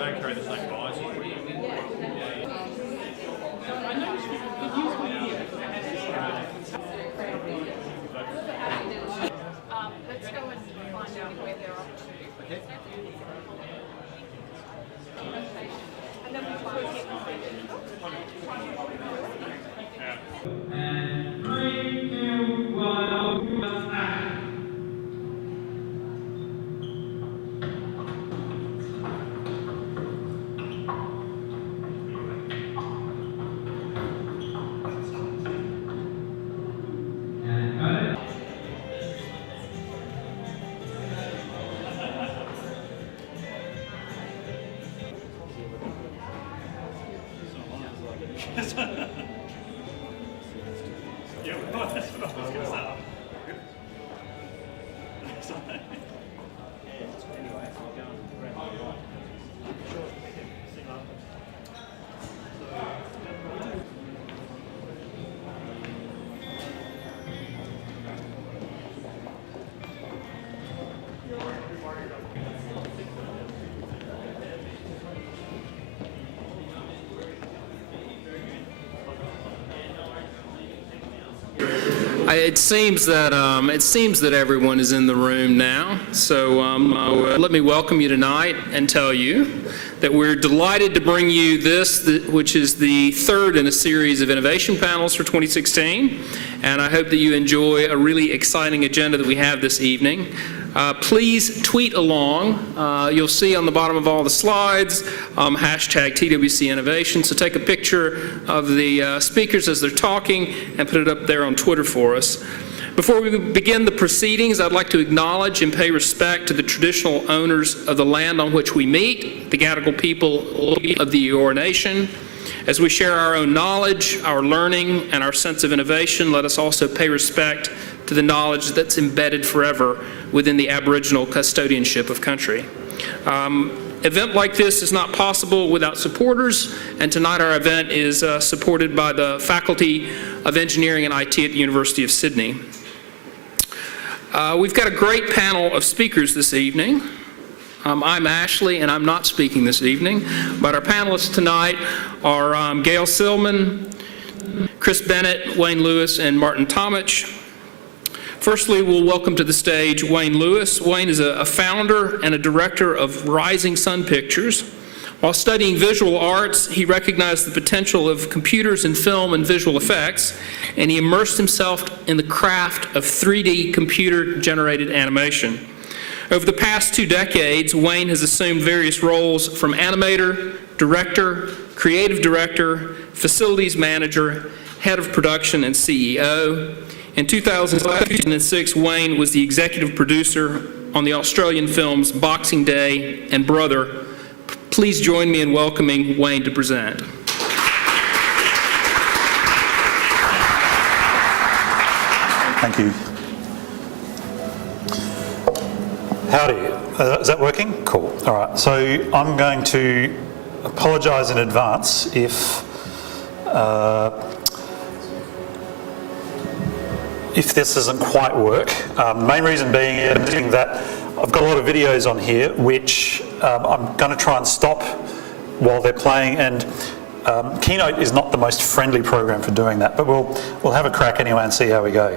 don't carry the same bias. Let's go and find out where they're up to. Okay. And then we'll try and get And 3, 2, 1, action. Yeah, well, that's what I was going to say. It seems that everyone is in the room now. So let me welcome you tonight and tell you that we're delighted to bring you this, which is the third in a series of innovation panels for 2016. And I hope that you enjoy a really exciting agenda that we have this evening. Please tweet along. You'll see on the bottom of all the slides, hashtag TWC Innovation. So take a picture of the speakers as they're talking and put it up there on Twitter for us. Before we begin the proceedings, I'd like to acknowledge and pay respect to the traditional owners of the land on which we meet, the Gadigal people of the Eora Nation. As we share our own knowledge, our learning, and our sense of innovation, let us also pay respect to the knowledge that's embedded forever within the Aboriginal custodianship of country. Event like this is not possible without supporters, and tonight our event is supported by the Faculty of Engineering and IT at the University of Sydney. We've got a great panel of speakers this evening. I'm Ashley, and I'm not speaking this evening, but our panelists tonight are Gail Silman, Chris Bennett, Wayne Lewis, and Martin Tomitsch. Firstly, we'll welcome to the stage Wayne Lewis. Wayne is a founder and a director of Rising Sun Pictures. While studying visual arts, he recognized the potential of computers in film and visual effects, and he immersed himself in the craft of 3D computer-generated animation. Over the past 2 decades, Wayne has assumed various roles from animator, director, creative director, facilities manager, head of production, and CEO. In 2006, Wayne was the executive producer on the Australian films Boxing Day and Brother. Please join me in welcoming Wayne to present. Thank you. Howdy. Is that working? Cool. All right. So I'm going to apologise in advance if this doesn't quite work. The main reason being that I've got a lot of videos on here which I'm going to try and stop while they're playing, and Keynote is not the most friendly program for doing that, but we'll have a crack anyway and see how we go.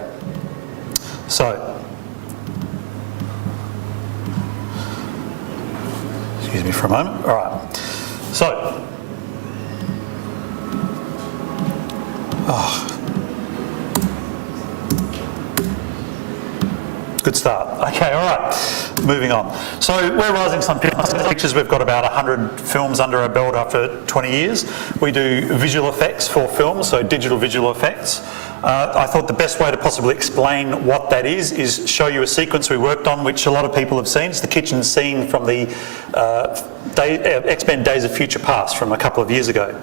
So, excuse me for a moment. All right. So, good start. Okay, all right. Moving on. So we're Rising Sun Pictures. We've got about 100 films under our belt after 20 years. We do visual effects for films, so digital visual effects. I thought the best way to possibly explain what that is show you a sequence we worked on, which a lot of people have seen. It's the kitchen scene from the X-Men Days of Future Past from a couple of years ago.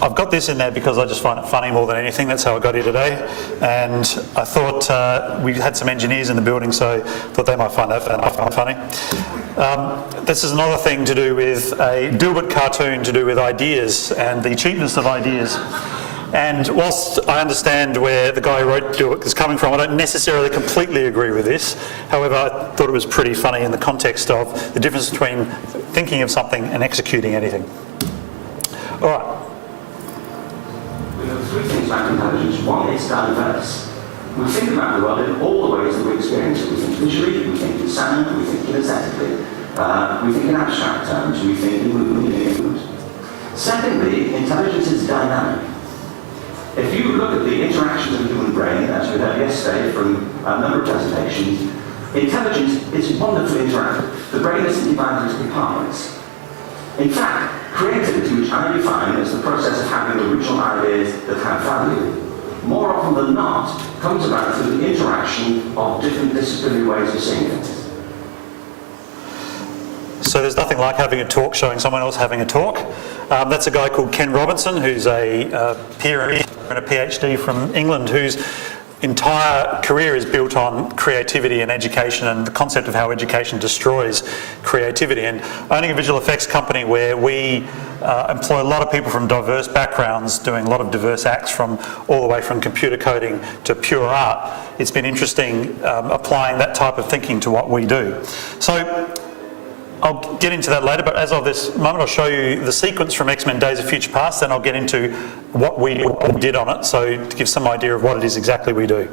I've got this in there because I just find it funny more than anything. That's how I got here today. And I thought we had some engineers in the building, so I thought they might find that funny. This is another thing to do with a Dilbert cartoon to do with ideas and the cheapness of ideas. And whilst I understand where the guy who wrote Do It is coming from, I don't necessarily completely agree with this. However, I thought it was pretty funny in the context of the difference between thinking of something and executing anything. All right. We know three things about intelligence. One, it's diverse. We think about the world in all the ways that we experience it. We think visually, we think in sound, we think kinesthetically, we think in abstract terms, we think in movement. Secondly, intelligence is dynamic. If you look at the interactions of the human brain, as we heard yesterday from a number of presentations, intelligence is wonderfully interactive. The brain isn't divided into compartments. In fact, creativity, which I define as the process of having original ideas that have value, more often than not, comes about through the interaction of different disciplinary ways of seeing things. So there's nothing like having a talk showing someone else having a talk. That's a guy called Ken Robinson, who's a peer and a PhD from England, whose entire career is built on creativity and education and the concept of how education destroys creativity. And owning a visual effects company where we employ a lot of people from diverse backgrounds, doing a lot of diverse acts from all the way from computer coding to pure art, it's been interesting applying that type of thinking to what we do. So I'll get into that later, but as of this moment, I'll show you the sequence from X-Men Days of Future Past, then I'll get into what we did on it, so to give some idea of what it is exactly we do.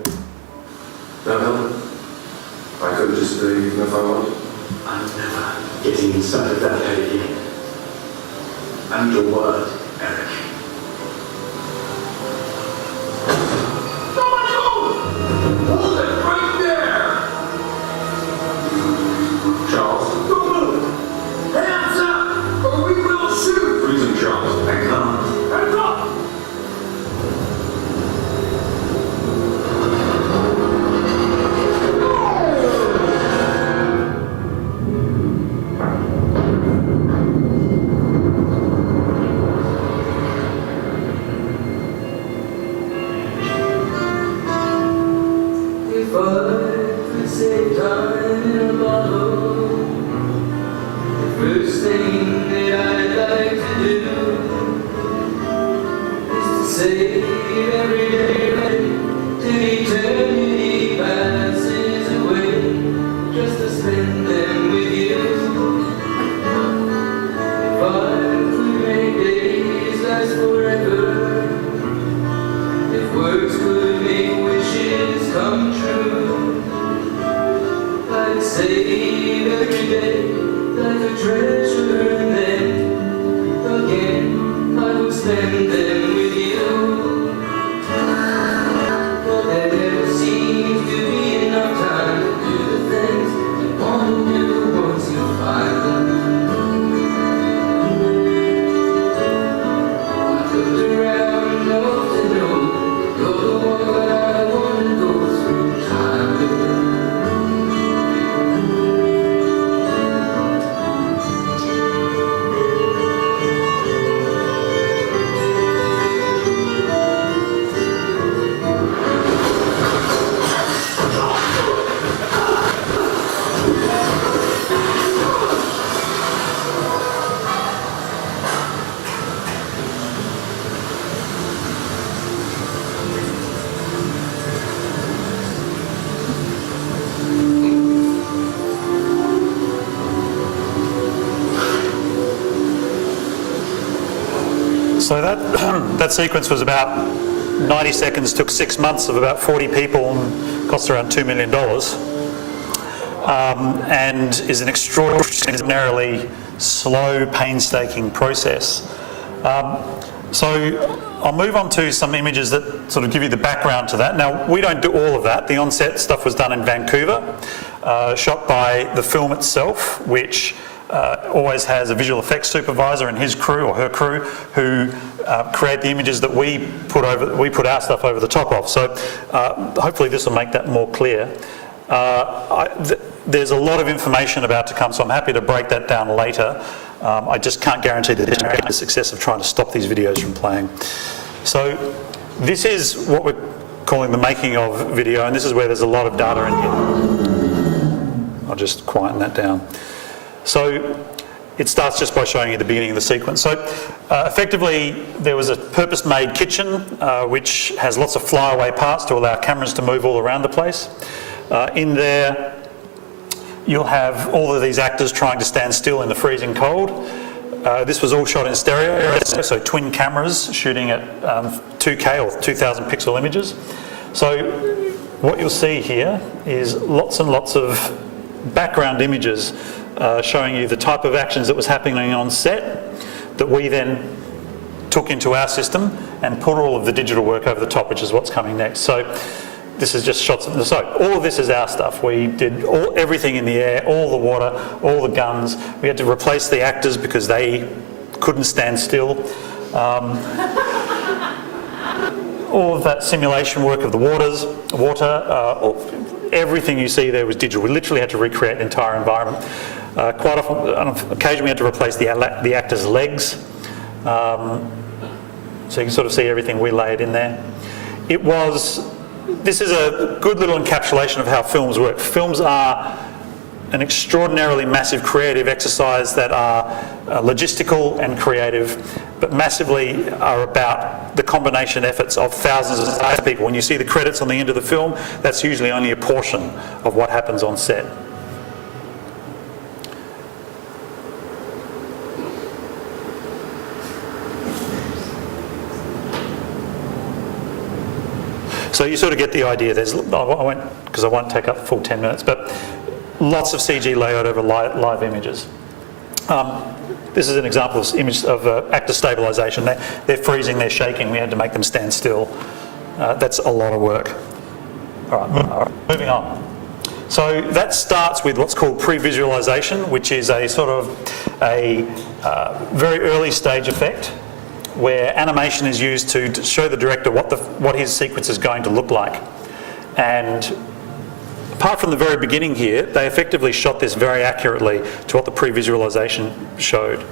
No help. I could just do even if I wanted. I'm never getting inside of that head again. And your word, Eric. Hold it right there! Charles, don't move! Hands up, or we will shoot! Freezing, Charles. And come. Hands up! If I could save time in a bottle, the first thing that I'd like to do is to save every day till eternity passes away, just to spend them with you. If I could make days last forever, if words could make wishes come true, I'd save every day like a treasure, and then again I would spend them with you. But there never seems to be enough time to do the things you want to do once you find them. I've looked around enough to know you're the one that I want to go through time with. So that sequence was about 90 seconds, took 6 months of about 40 people and cost around $2 million. And is an extraordinarily slow, painstaking process. So I'll move on to some images that sort of give you the background to that. Now, we don't do all of that. The on-set stuff was done in Vancouver, shot by the film itself, which always has a visual effects supervisor and his crew or her crew who create the images that we put our stuff over the top of. So hopefully this will make that more clear. There's a lot of information about to come, so I'm happy to break that down later. I just can't guarantee the success of trying to stop these videos from playing. So this is what we're calling the making of video, and this is where there's a lot of data in here. I'll just quieten that down. So it starts just by showing you the beginning of the sequence. So effectively, there was a purpose-made kitchen which has lots of flyaway parts to allow cameras to move all around the place. In there, you'll have all of these actors trying to stand still in the freezing cold. This was all shot in stereo, so twin cameras shooting at 2K or 2,000 pixel images. So what you'll see here is lots and lots of background images showing you the type of actions that was happening on set that we then took into our system and put all of the digital work over the top, which is what's coming next. So this is just shots of the soap. All of this is our stuff. We did everything in the air, all the water, all the guns. We had to replace the actors because they couldn't stand still. All of that simulation work of the water, everything you see there was digital. We literally had to recreate the entire environment. Quite often, on occasion, we had to replace the actors' legs. So you can sort of see everything we laid in there. This is a good little encapsulation of how films work. Films are an extraordinarily massive creative exercise that are logistical and creative, but massively are about the combination efforts of thousands of people. When you see the credits on the end of the film, that's usually only a portion of what happens on set. So you sort of get the idea. I won't take up the full 10 minutes, but lots of CG layout over live images. This is an example of actor stabilisation. They're freezing, they're shaking. We had to make them stand still. That's a lot of work. All right, moving on. So that starts with what's called pre-visualisation, which is a sort of a very early stage effect, where animation is used to show the director what his sequence is going to look like. And apart from the very beginning here, they effectively shot this very accurately to what the pre-visualisation showed.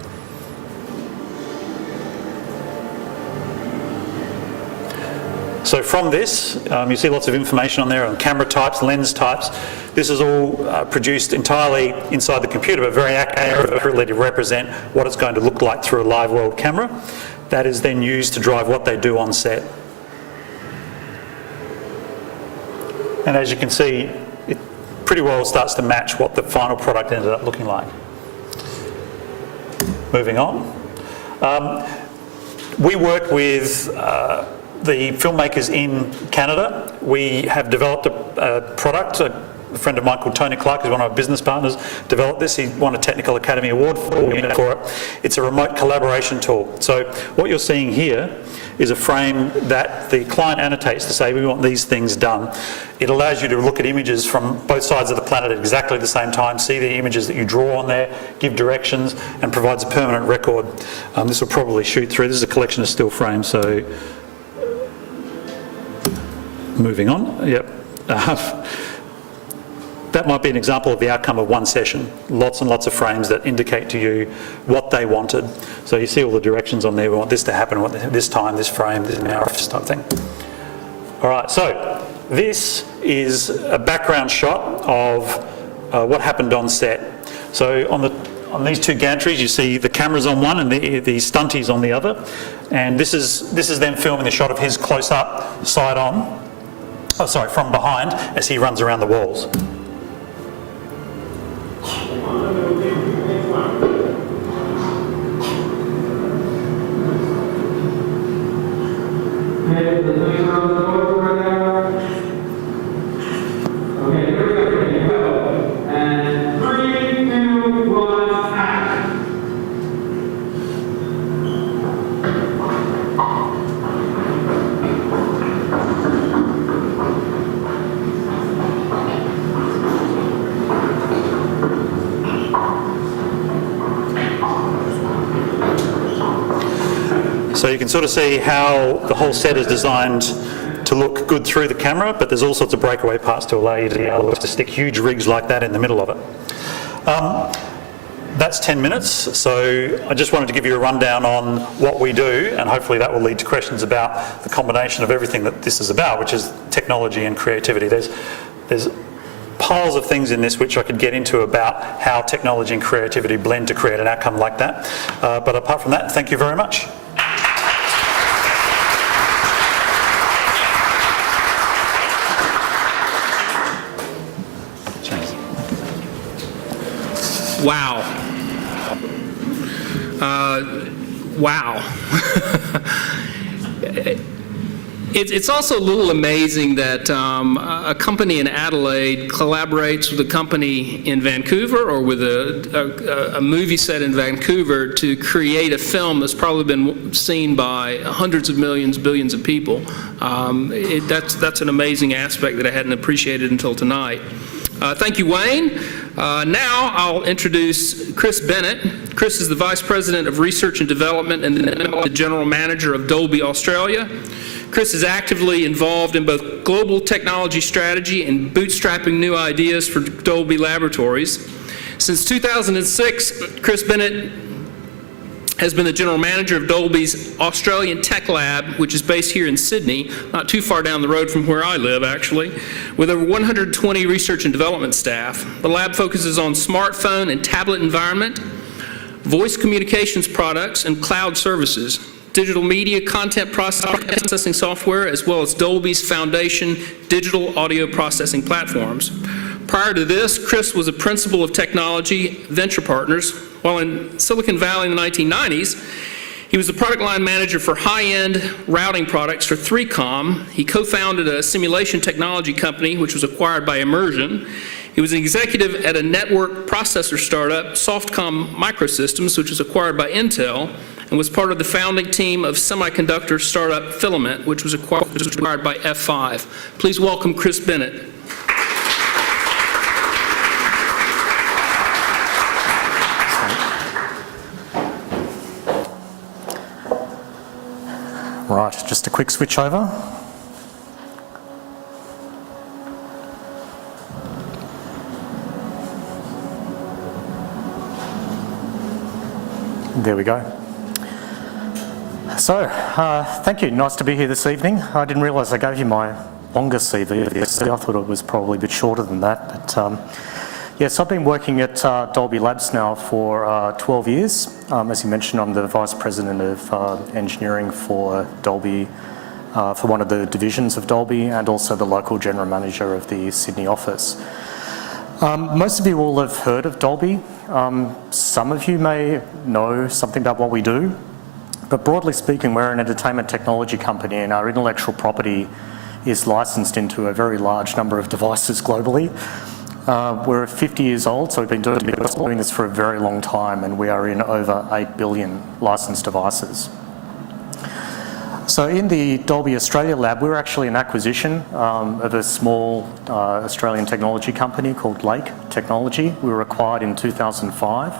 So from this, you see lots of information on there on camera types, lens types. This is all produced entirely inside the computer, but very accurately to represent what it's going to look like through a live world camera. That is then used to drive what they do on set. And as you can see, it pretty well starts to match what the final product ended up looking like. Moving on. We work with the filmmakers in Canada. We have developed a product. A friend of mine called Tony Clark, who's one of our business partners, developed this. He won a Technical Academy Award for it. It's a remote collaboration tool. So what you're seeing here is a frame that the client annotates to say, we want these things done. It allows you to look at images from both sides of the planet at exactly the same time, see the images that you draw on there, give directions, and provides a permanent record. This will probably shoot through. This is a collection of still frames, so moving on. Yep. That might be an example of the outcome of one session. Lots and lots of frames that indicate to you what they wanted. So you see all the directions on there. We want this to happen, this time, this frame, this hour, this type of thing. All right, so this is a background shot of what happened on set. So on these two gantries, you see the cameras on one and the stunties on the other. And this is them filming the shot of his close-up, side-on, from behind, as he runs around the walls. So you can sort of see how the whole set is designed to look good through the camera, but there's all sorts of breakaway parts to allow you to be able to stick huge rigs like that in the middle of it. That's 10 minutes, so I just wanted to give you a rundown on what we do, and hopefully that will lead to questions about the combination of everything that this is about, which is technology and creativity. There's piles of things in this which I could get into about how technology and creativity blend to create an outcome like that. But apart from that, thank you very much. Wow. Wow. It's also a little amazing that a company in Adelaide collaborates with a company in Vancouver or with a movie set in Vancouver to create a film that's probably been seen by hundreds of millions, billions of people. That's an amazing aspect that I hadn't appreciated until tonight. Thank you, Wayne. Now I'll introduce Chris Bennett. Chris is the Vice President of Research and Development and the General Manager of Dolby Australia. Chris is actively involved in both global technology strategy and bootstrapping new ideas for Dolby Laboratories. Since 2006, Chris Bennett has been the General Manager of Dolby's Australian Tech Lab, which is based here in Sydney, not too far down the road from where I live, actually, with over 120 research and development staff. The lab focuses on smartphone and tablet environment, voice communications products, and cloud services, digital media content processing software, as well as Dolby's foundation digital audio processing platforms. Prior to this, Chris was a principal of technology venture partners. While in Silicon Valley in the 1990s, he was the product line manager for high-end routing products for 3Com. He co-founded a simulation technology company, which was acquired by Immersion. He was an executive at a network processor startup, Softcom Microsystems, which was acquired by Intel, and was part of the founding team of semiconductor startup Filament, which was acquired by F5. Please welcome Chris Bennett. Right, just a quick switch over. There we go. So, thank you. Nice to be here this evening. I didn't realise I gave you my longest CV yesterday. I thought it was probably a bit shorter than that. But yes, I've been working at Dolby Labs now for 12 years. As you mentioned, I'm the Vice President of Engineering for Dolby, for one of the divisions of Dolby, and also the local General Manager of the Sydney office. Most of you all have heard of Dolby. Some of you may know something about what we do. But broadly speaking, we're an entertainment technology company, and our intellectual property is licensed into a very large number of devices globally. We're 50 years old, so we've been doing this for a very long time, and we are in over 8 billion licensed devices. So in the Dolby Australia lab, we're actually an acquisition of a small Australian technology company called Lake Technology. We were acquired in 2005.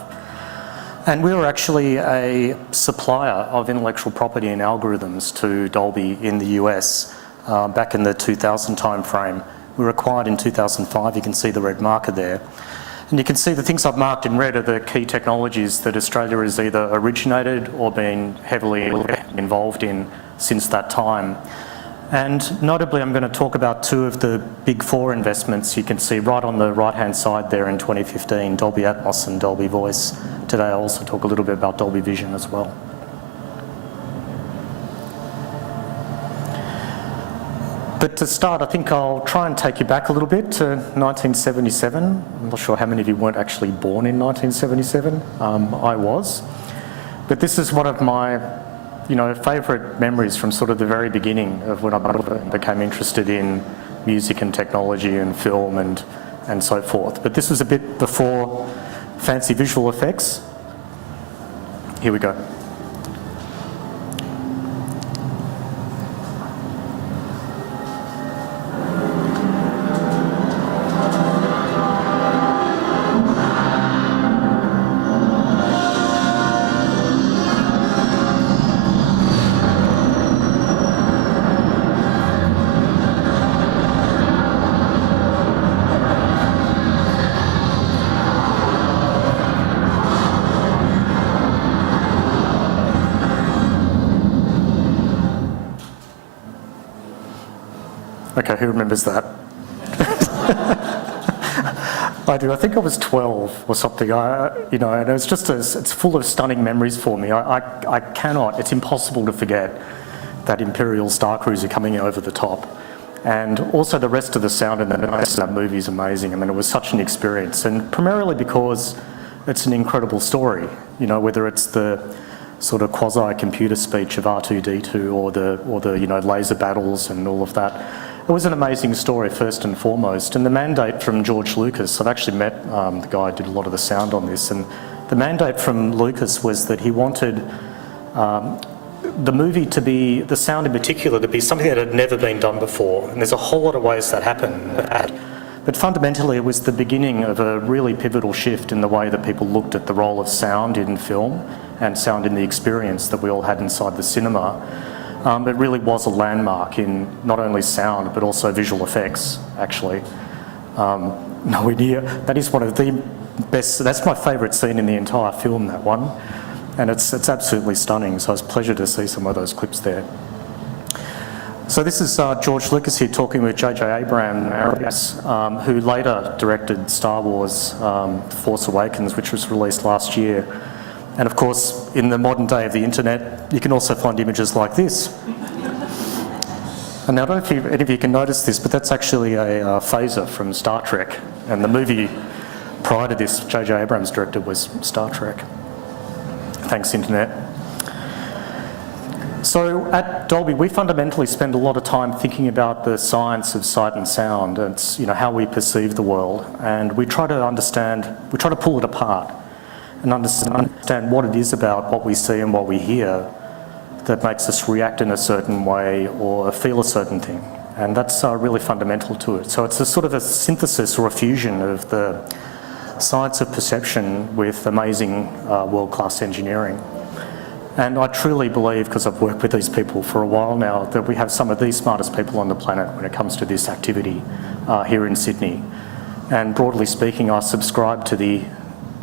And we were actually a supplier of intellectual property and algorithms to Dolby in the US back in the 2000 timeframe. We were acquired in 2005, you can see the red marker there. And you can see the things I've marked in red are the key technologies that Australia has either originated or been heavily involved in since that time. And notably, I'm going to talk about two of the big four investments you can see right on the right-hand side there in 2015, Dolby Atmos and Dolby Voice. Today I'll also talk a little bit about Dolby Vision as well. But to start, I think I'll try and take you back a little bit to 1977. I'm not sure how many of you weren't actually born in 1977. I was. But this is one of my favourite memories from sort of the very beginning of when I became interested in music and technology and film and so forth. But this was a bit before fancy visual effects. Here we go. Okay, who remembers that? I do. I think I was 12 or something. And it's just it's full of stunning memories for me. I cannot. It's impossible to forget that Imperial Star Cruiser coming over the top, and also the rest of the sound in that movie is amazing. I mean, it was such an experience, and primarily because it's an incredible story. Whether it's the sort of quasi-computer speech of R2-D2 or the laser battles and all of that. It was an amazing story, first and foremost. And the mandate from George Lucas, I've actually met the guy who did a lot of the sound on this, and the mandate from Lucas was that he wanted the movie to be, the sound in particular, to be something that had never been done before. And there's a whole lot of ways that happened. But fundamentally, it was the beginning of a really pivotal shift in the way that people looked at the role of sound in film and sound in the experience that we all had inside the cinema. It really was a landmark in not only sound, but also visual effects, actually. No idea. That is one of the best, that's my favourite scene in the entire film, that one. And it's absolutely stunning, so it's a pleasure to see some of those clips there. So this is George Lucas here talking with J.J. Abrams, who later directed Star Wars Force Awakens, which was released last year. And of course, in the modern day of the internet, you can also find images like this. And now I don't know if any of you can notice this, but that's actually a phaser from Star Trek. And the movie prior to this, J.J. Abrams directed, was Star Trek. Thanks, internet. So at Dolby, we fundamentally spend a lot of time thinking about the science of sight and sound. It's how we perceive the world, and we try to pull it apart and understand what it is about what we see and what we hear that makes us react in a certain way or feel a certain thing. And that's really fundamental to it. So it's a sort of a synthesis or a fusion of the science of perception with amazing world-class engineering. And I truly believe, because I've worked with these people for a while now, that we have some of the smartest people on the planet when it comes to this activity here in Sydney. And broadly speaking, I subscribe to the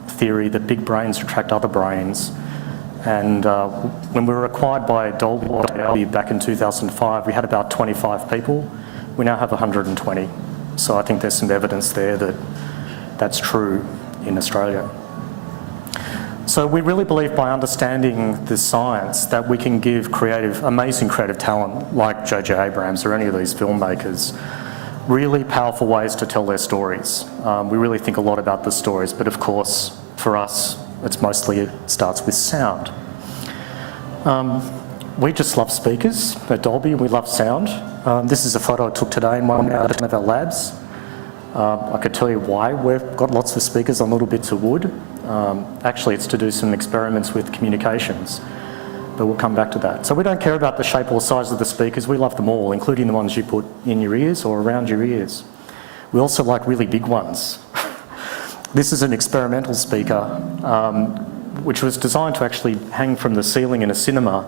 theory that big brains attract other brains. And when we were acquired by Dolby back in 2005, we had about 25 people. We now have 120. So I think there's some evidence there that that's true in Australia. So we really believe by understanding the science that we can give amazing creative talent like J.J. Abrams or any of these filmmakers really powerful ways to tell their stories. We really think a lot about the stories, but of course, for us, it starts with sound. We just love speakers at Dolby, we love sound. This is a photo I took today in one of our labs. I could tell you why. We've got lots of speakers on little bits of wood. Actually, it's to do some experiments with communications, but we'll come back to that. So we don't care about the shape or size of the speakers. We love them all, including the ones you put in your ears or around your ears. We also like really big ones. This is an experimental speaker, which was designed to actually hang from the ceiling in a cinema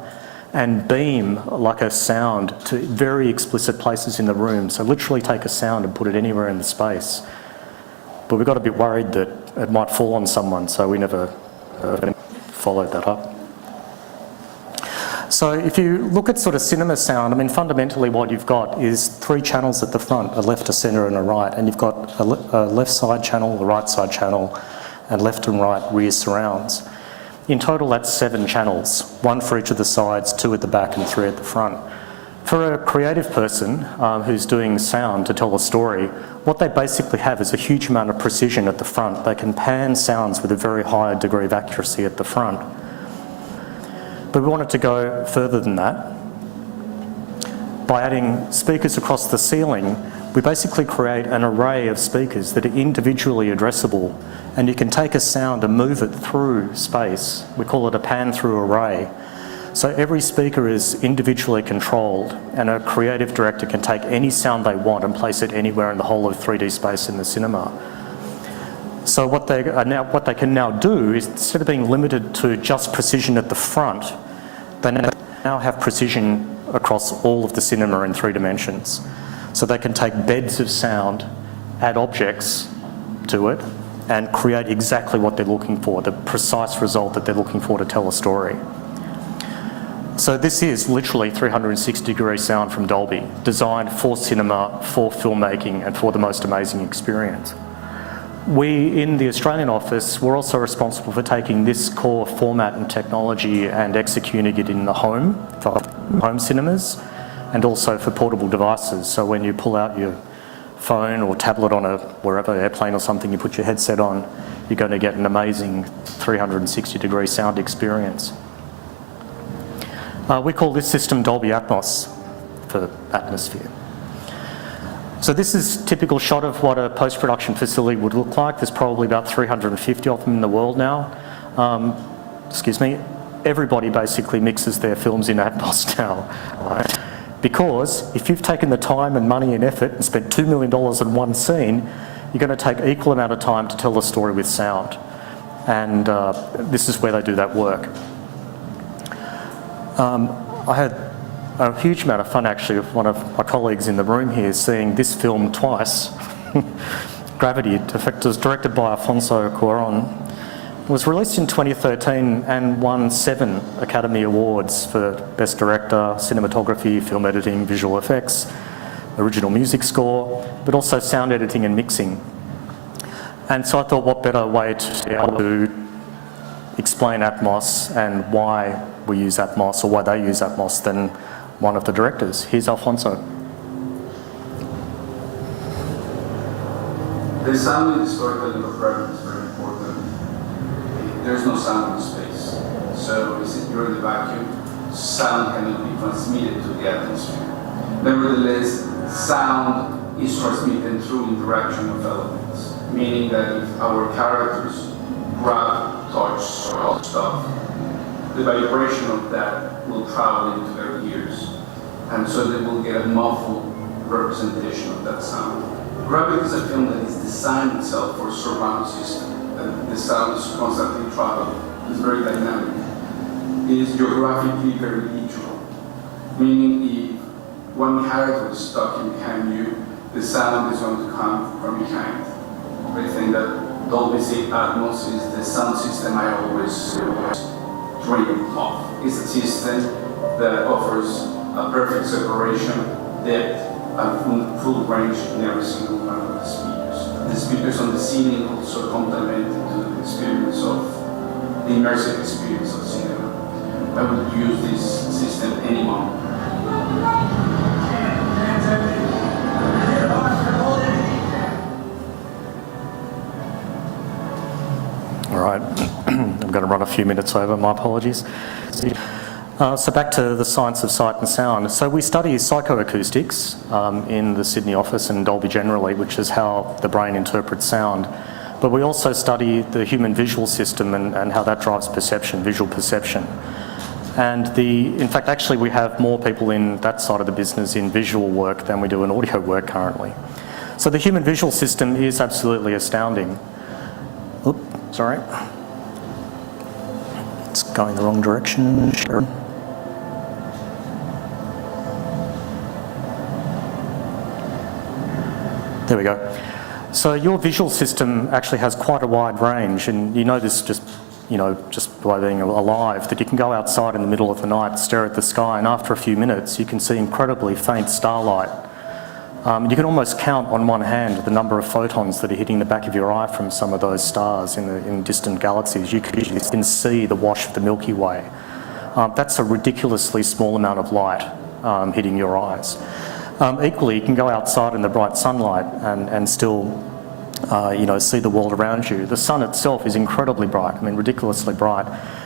and beam like a sound to very explicit places in the room. So literally take a sound and put it anywhere in the space. But we got a bit worried that it might fall on someone, so we never followed that up. So if you look at sort of cinema sound, I mean, fundamentally what you've got is 3 channels at the front, a left, a centre and a right, and you've got a left side channel, a right side channel, and left and right rear surrounds. In total, that's 7 channels, 1 for each of the sides, 2 at the back and 3 at the front. For a creative person who's doing sound to tell a story, what they basically have is a huge amount of precision at the front. They can pan sounds with a very high degree of accuracy at the front. But we wanted to go further than that. By adding speakers across the ceiling, we basically create an array of speakers that are individually addressable, and you can take a sound and move it through space. We call it a pan-through array. So every speaker is individually controlled, and a creative director can take any sound they want and place it anywhere in the whole of 3D space in the cinema. So what they can now do is, instead of being limited to just precision at the front, they now have precision across all of the cinema in 3 dimensions. So they can take beds of sound, add objects to it, and create exactly what they're looking for, the precise result that they're looking for to tell a story. So this is literally 360-degree sound from Dolby, designed for cinema, for filmmaking, and for the most amazing experience. We, in the Australian office, we're also responsible for taking this core format and technology and executing it in the home, for home cinemas, and also for portable devices. So when you pull out your phone or tablet on a wherever, airplane or something, you put your headset on, you're going to get an amazing 360-degree sound experience. We call this system Dolby Atmos for atmosphere. So this is a typical shot of what a post-production facility would look like. There's probably about 350 of them in the world now. Excuse me. Everybody basically mixes their films in Atmos now, right? Because if you've taken the time and money and effort and spent $2 million in one scene, you're going to take equal amount of time to tell the story with sound. And this is where they do that work. I had a huge amount of fun actually with one of my colleagues in the room here seeing this film twice. Gravity, it was directed by Alfonso Cuarón. It was released in 2013 and won 7 Academy Awards for Best Director, Cinematography, Film Editing, Visual Effects, Original Music Score, but also Sound Editing and Mixing. And so I thought, what better way to be able to explain Atmos and why we use Atmos or why they use Atmos than one of the directors. Here's Alfonso. The sound in the storytelling of gravity is very important. There's no sound in space. So you're in the vacuum, sound cannot be transmitted to the atmosphere. Nevertheless, sound is transmitted through interaction of elements, meaning that if our characters grab, touch, or stuff, the vibration of that will travel into their ears, and so they will get a muffled representation of that sound. Gravity is a film that is designed itself for surround system, and the sound is constantly traveling. It's very dynamic. It is geographically very literal, meaning if one character is stuck in behind you, the sound is going to come from behind. I think that Dolby Atmos is the sound system I always dream of. It's a system that offers a perfect separation, depth, and full range in every single one of the speakers. The speakers on the ceiling also complement to the experience of the immersive experience of cinema. I would use this system any moment. All right, I'm going to run a few minutes over, my apologies. So back to the science of sight and sound. So we study psychoacoustics in the Sydney office and Dolby generally, which is how the brain interprets sound. But we also study the human visual system and how that drives perception, visual perception. And in fact, actually we have more people in that side of the business in visual work than we do in audio work currently. So the human visual system is absolutely astounding. Oops, sorry. It's going the wrong direction. Sure. There we go. So your visual system actually has quite a wide range, and you know this just by being alive, that you can go outside in the middle of the night, stare at the sky, and after a few minutes you can see incredibly faint starlight. You can almost count on one hand the number of photons that are hitting the back of your eye from some of those stars in distant galaxies. You can see the wash of the Milky Way. That's a ridiculously small amount of light hitting your eyes. Equally, you can go outside in the bright sunlight and still see the world around you. The sun itself is incredibly bright, I mean ridiculously bright.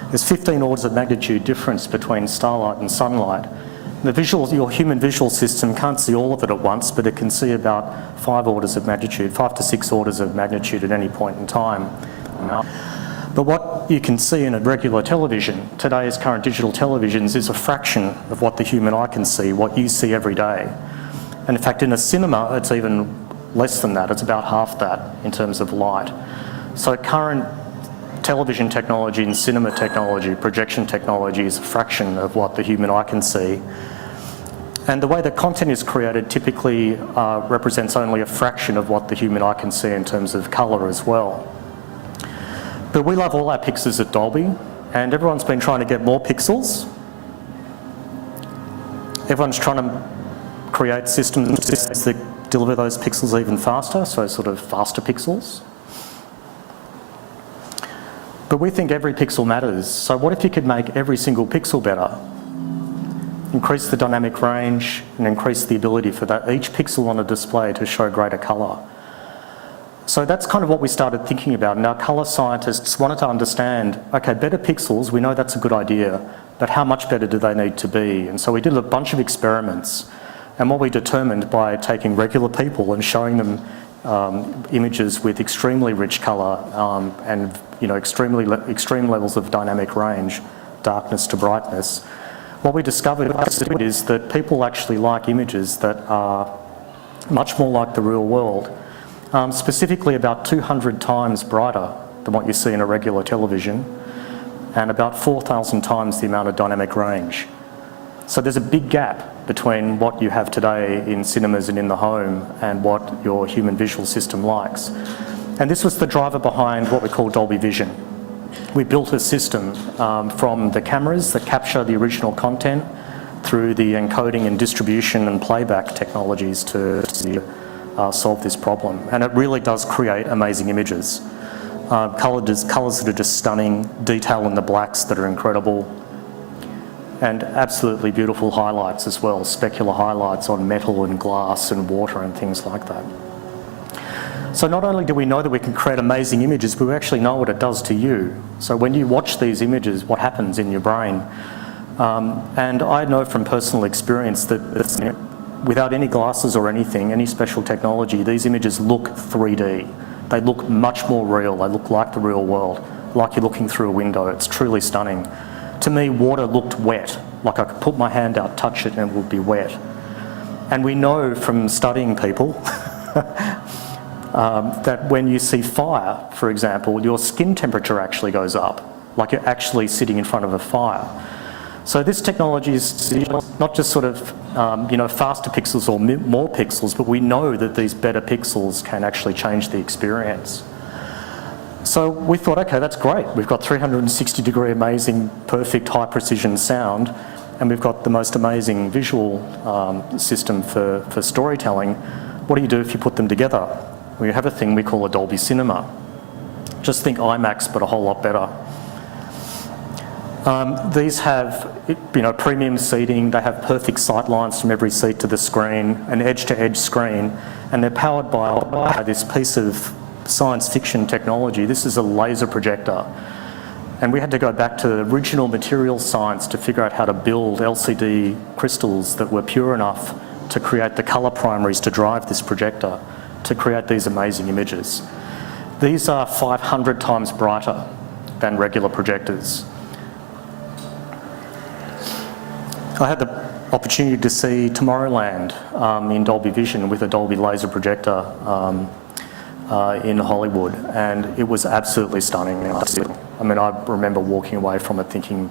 There's 15 orders of magnitude difference between starlight and sunlight. Your human visual system can't see all of it at once, but it can see about 5 to 6 orders of magnitude at any point in time. But what you can see in a regular television, today's current digital televisions, is a fraction of what the human eye can see, what you see every day. And in fact, in a cinema, it's even less than that. It's about half that in terms of light. So current television technology and cinema technology, projection technology, is a fraction of what the human eye can see. And the way that content is created typically represents only a fraction of what the human eye can see in terms of colour as well. But we love all our pixels at Dolby, and everyone's been trying to get more pixels. Everyone's trying to create systems that deliver those pixels even faster, so sort of faster pixels. But we think every pixel matters. So what if you could make every single pixel better? Increase the dynamic range and increase the ability for each pixel on a display to show greater colour. So that's kind of what we started thinking about, and our colour scientists wanted to understand, okay, better pixels, we know that's a good idea, but how much better do they need to be? And so we did a bunch of experiments, and what we determined by taking regular people and showing them images with extremely rich colour and extreme levels of dynamic range, darkness to brightness, what we discovered is that people actually like images that are much more like the real world, specifically about 200 times brighter than what you see in a regular television, and about 4,000 times the amount of dynamic range. So there's a big gap between what you have today in cinemas and in the home and what your human visual system likes. And this was the driver behind what we call Dolby Vision. We built a system from the cameras that capture the original content through the encoding and distribution and playback technologies to solve this problem. And it really does create amazing images. Colours that are just stunning, detail in the blacks that are incredible, and absolutely beautiful highlights as well, specular highlights on metal and glass and water and things like that. So not only do we know that we can create amazing images, but we actually know what it does to you. So when you watch these images, what happens in your brain? And I know from personal experience that without any glasses or anything, any special technology, these images look 3D. They look much more real. They look like the real world, like you're looking through a window. It's truly stunning. To me, water looked wet, like I could put my hand out, touch it, and it would be wet. And we know from studying people that when you see fire, for example, your skin temperature actually goes up, like you're actually sitting in front of a fire. So this technology is not just sort of, faster pixels or more pixels, but we know that these better pixels can actually change the experience. So we thought, okay, that's great. We've got 360-degree amazing, perfect, high-precision sound, and we've got the most amazing visual system for storytelling. What do you do if you put them together? We have a thing we call a Dolby Cinema. Just think IMAX, but a whole lot better. These have, premium seating. They have perfect sight lines from every seat to the screen, an edge-to-edge screen, and they're powered by this piece of science fiction technology. This is a laser projector. And we had to go back to the original material science to figure out how to build LCD crystals that were pure enough to create the colour primaries to drive this projector, to create these amazing images. These are 500 times brighter than regular projectors. I had the opportunity to see Tomorrowland in Dolby Vision with a Dolby laser projector in Hollywood, and it was absolutely stunning. I mean, I remember walking away from it thinking,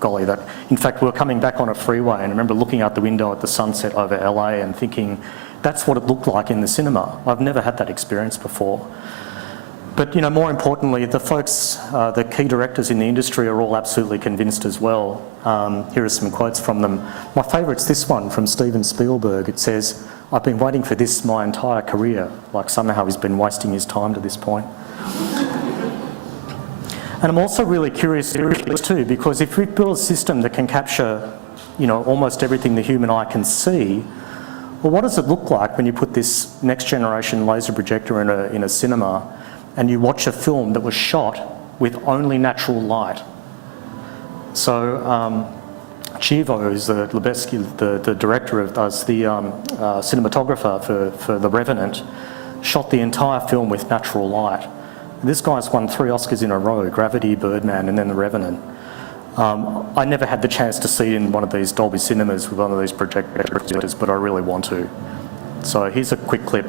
golly, that... In fact, we were coming back on a freeway and I remember looking out the window at the sunset over LA and thinking, that's what it looked like in the cinema. I've never had that experience before. But, more importantly, the folks, the key directors in the industry are all absolutely convinced as well. Here are some quotes from them. My favourite's this one from Steven Spielberg. It says, "I've been waiting for this my entire career," like somehow he's been wasting his time to this point. And I'm also really curious too, because if we build a system that can capture, almost everything the human eye can see, well, what does it look like when you put this next generation laser projector in a cinema and you watch a film that was shot with only natural light? So Chivo, who's the director of the cinematographer for The Revenant, shot the entire film with natural light. This guy's won 3 Oscars in a row: Gravity, Birdman, and then The Revenant. I never had the chance to see it in one of these Dolby cinemas with one of these projectors, but I really want to. So here's a quick clip.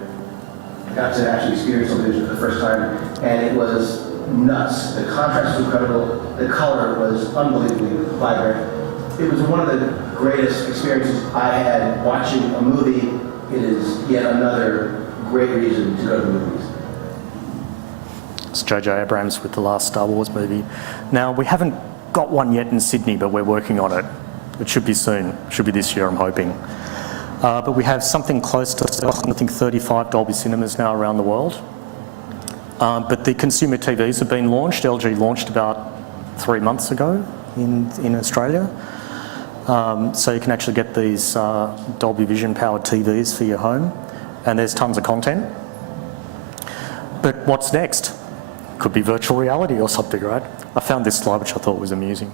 I got to actually experience Dolby Vision for the first time, and it was nuts. The contrast was incredible. The color was unbelievably vibrant. It was one of the greatest experiences I had watching a movie. It is yet another great reason to go to the movies. It's J.J. Abrams with the last Star Wars movie. Now, we haven't got one yet in Sydney, but we're working on it. It should be soon. It should be this year, I'm hoping. But we have something close to, I think, 35 Dolby cinemas now around the world. but the consumer TVs have been launched. LG launched about 3 months ago in Australia. So you can actually get these Dolby Vision powered TVs for your home, and there's tons of content. But what's next? Could be virtual reality or something, right? I found this slide which I thought was amusing.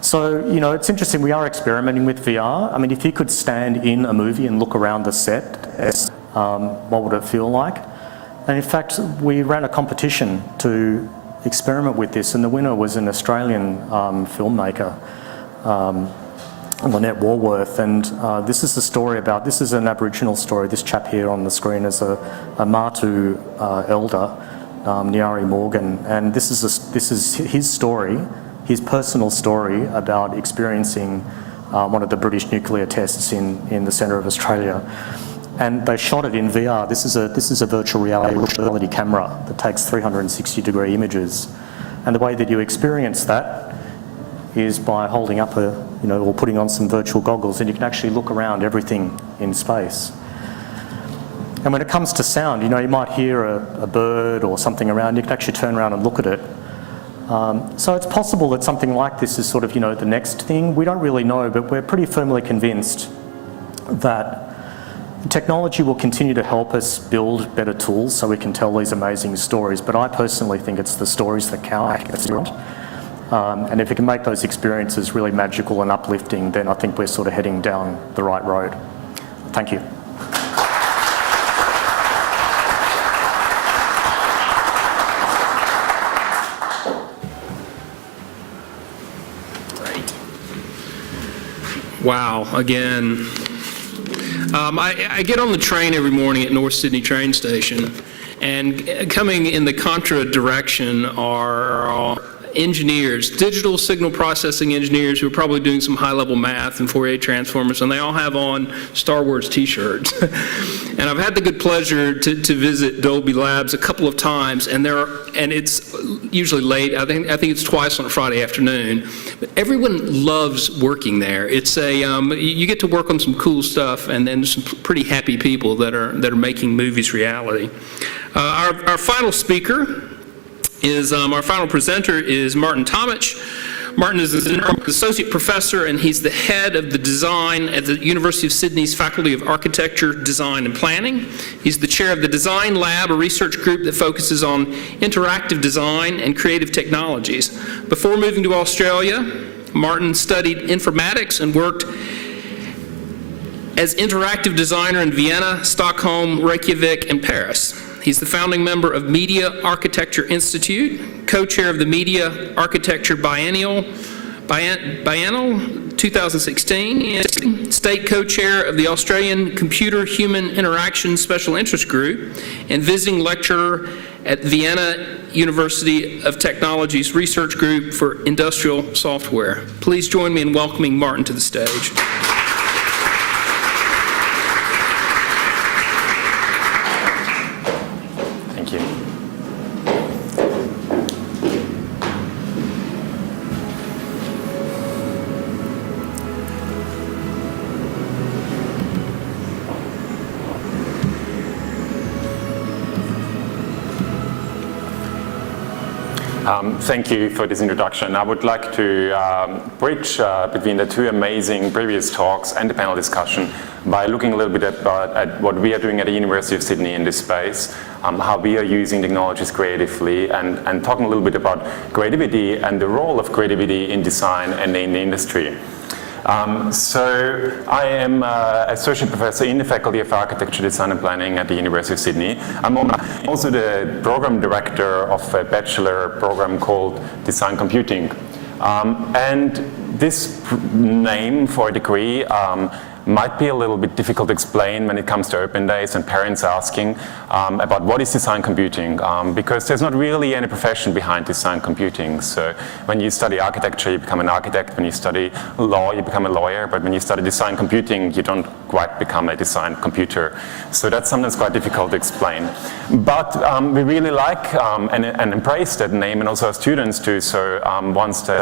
So, you know, it's interesting, we are experimenting with VR. I mean, if you could stand in a movie and look around the set, what would it feel like? And in fact, we ran a competition to experiment with this, and the winner was an Australian filmmaker, Lynette Walworth, and this is the story about, this is an Aboriginal story. This chap here on the screen is a Martu elder, Nyari Morgan, and this is his story, his personal story about experiencing one of the British nuclear tests in the centre of Australia. And they shot it in VR. This is a virtual reality camera that takes 360-degree images. And the way that you experience that is by holding up or putting on some virtual goggles, and you can actually look around everything in space. And when it comes to sound, you know, you might hear a bird or something around, you can actually turn around and look at it. So it's possible that something like this is sort of, you know, the next thing. We don't really know, but we're pretty firmly convinced that technology will continue to help us build better tools so we can tell these amazing stories, but I personally think it's the stories that count. And if we can make those experiences really magical and uplifting, then I think we're sort of heading down the right road. Thank you. Great. Wow, again. I get on the train every morning at North Sydney train station, and coming in the contra direction are engineers, digital signal processing engineers who are probably doing some high-level math and Fourier transformers, and they all have on Star Wars t-shirts. And I've had the good pleasure to visit Dolby Labs a couple of times, and it's usually late. I think it's twice on a Friday afternoon. But everyone loves working there. It's you get to work on some cool stuff, and then some pretty happy people that are making movies reality. Our final speaker is our final presenter is Martin Tomitsch. Martin is an associate professor, and he's the head of the design at the University of Sydney's Faculty of Architecture, Design and Planning. He's the chair of the Design Lab, a research group that focuses on interactive design and creative technologies. Before moving to Australia, Martin studied informatics and worked as interactive designer in Vienna, Stockholm, Reykjavik, and Paris. He's the founding member of Media Architecture Institute, co-chair of the Media Architecture Biennial 2016, state co-chair of the Australian Computer-Human Interaction Special Interest Group, and visiting lecturer at Vienna University of Technology's Research Group for Industrial Software. Please join me in welcoming Martin to the stage. Thank you for this introduction. I would like to bridge between the two amazing previous talks and the panel discussion by looking a little bit at what we are doing at the University of Sydney in this space, how we are using technologies creatively, and talking a little bit about creativity and the role of creativity in design and in the industry. So I am Associate Professor in the Faculty of Architecture, Design and Planning at the University of Sydney. I'm also the Program Director of a Bachelor program called Design Computing. And this name for a degree might be a little bit difficult to explain when it comes to open days and parents asking about what is design computing, because there's not really any profession behind design computing. So when you study architecture, you become an architect. When you study law, you become a lawyer. But when you study design computing, you don't quite become a design computer. So that's sometimes quite difficult to explain. But we really like and embrace that name, and also our students do. So once they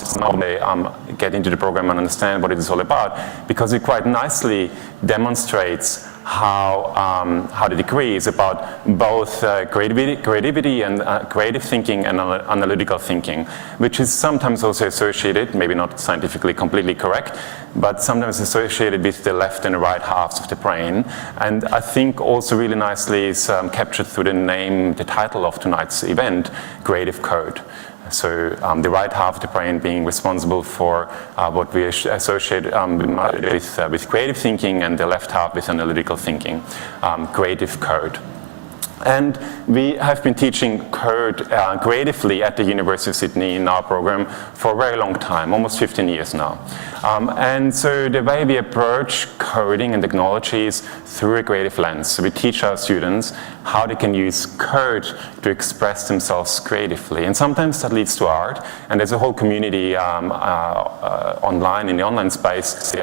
get into the program and understand what it is all about, because it quite nicely nicely demonstrates how the degree is about both creativity and creative thinking and analytical thinking, which is sometimes also associated, maybe not scientifically completely correct, but sometimes associated with the left and the right halves of the brain. And I think also really nicely is captured through the name, the title of tonight's event, Creative Code. So the right half of the brain being responsible for what we associate with creative thinking, and the left half with analytical thinking, creative code. And we have been teaching code creatively at the University of Sydney in our program for a very long time, almost 15 years now. And so the way we approach coding and technologies through a creative lens. So we teach our students how they can use code to express themselves creatively. And sometimes that leads to art. And there's a whole community online, in the online space,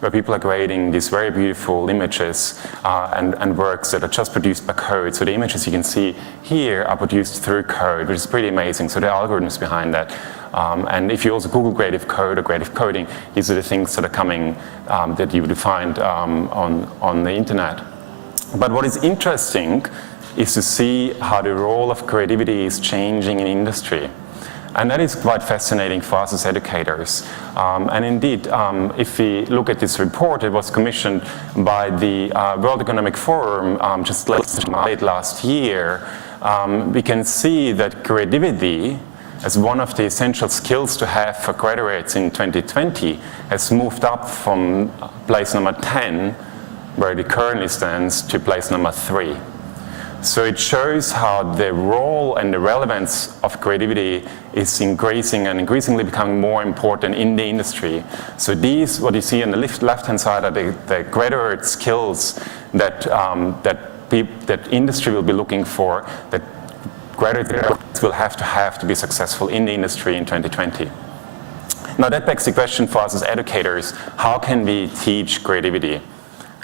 where people are creating these very beautiful images and works that are just produced by code. So the images you can see here are produced through code, which is pretty amazing. So there are algorithms behind that. And if you also Google creative code or creative coding, these are the things that are coming that you would find on the internet. But what is interesting is to see how the role of creativity is changing in industry. And that is quite fascinating for us as educators. And indeed, if we look at this report, it was commissioned by the World Economic Forum just late last year. We can see that creativity, as one of the essential skills to have for graduates in 2020, has moved up from place number 10, where it currently stands, to place number 3. So it shows how the role and the relevance of creativity is increasing and increasingly becoming more important in the industry. So these, what you see on the left-hand side, are the graduate skills that industry will be looking for, that graduates will have to be successful in the industry in 2020. Now that begs the question for us as educators: how can we teach creativity?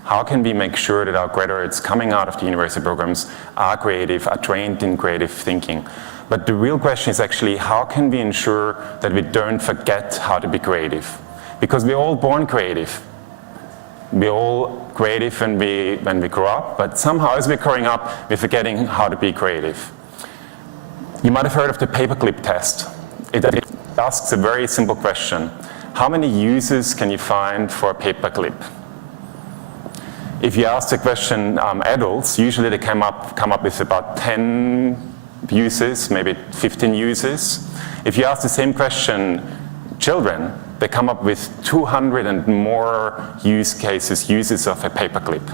How can we make sure that our graduates coming out of the university programs are creative, are trained in creative thinking? But the real question is actually, how can we ensure that we don't forget how to be creative? Because we're all born creative. We're all creative when we grow up, but somehow as we're growing up, we're forgetting how to be creative. You might have heard of the paperclip test. It asks a very simple question. How many uses can you find for a paperclip? If you ask the question adults, usually they come up with about 10 uses, maybe 15 uses. If you ask the same question children, they come up with 200 and more uses of a paperclip.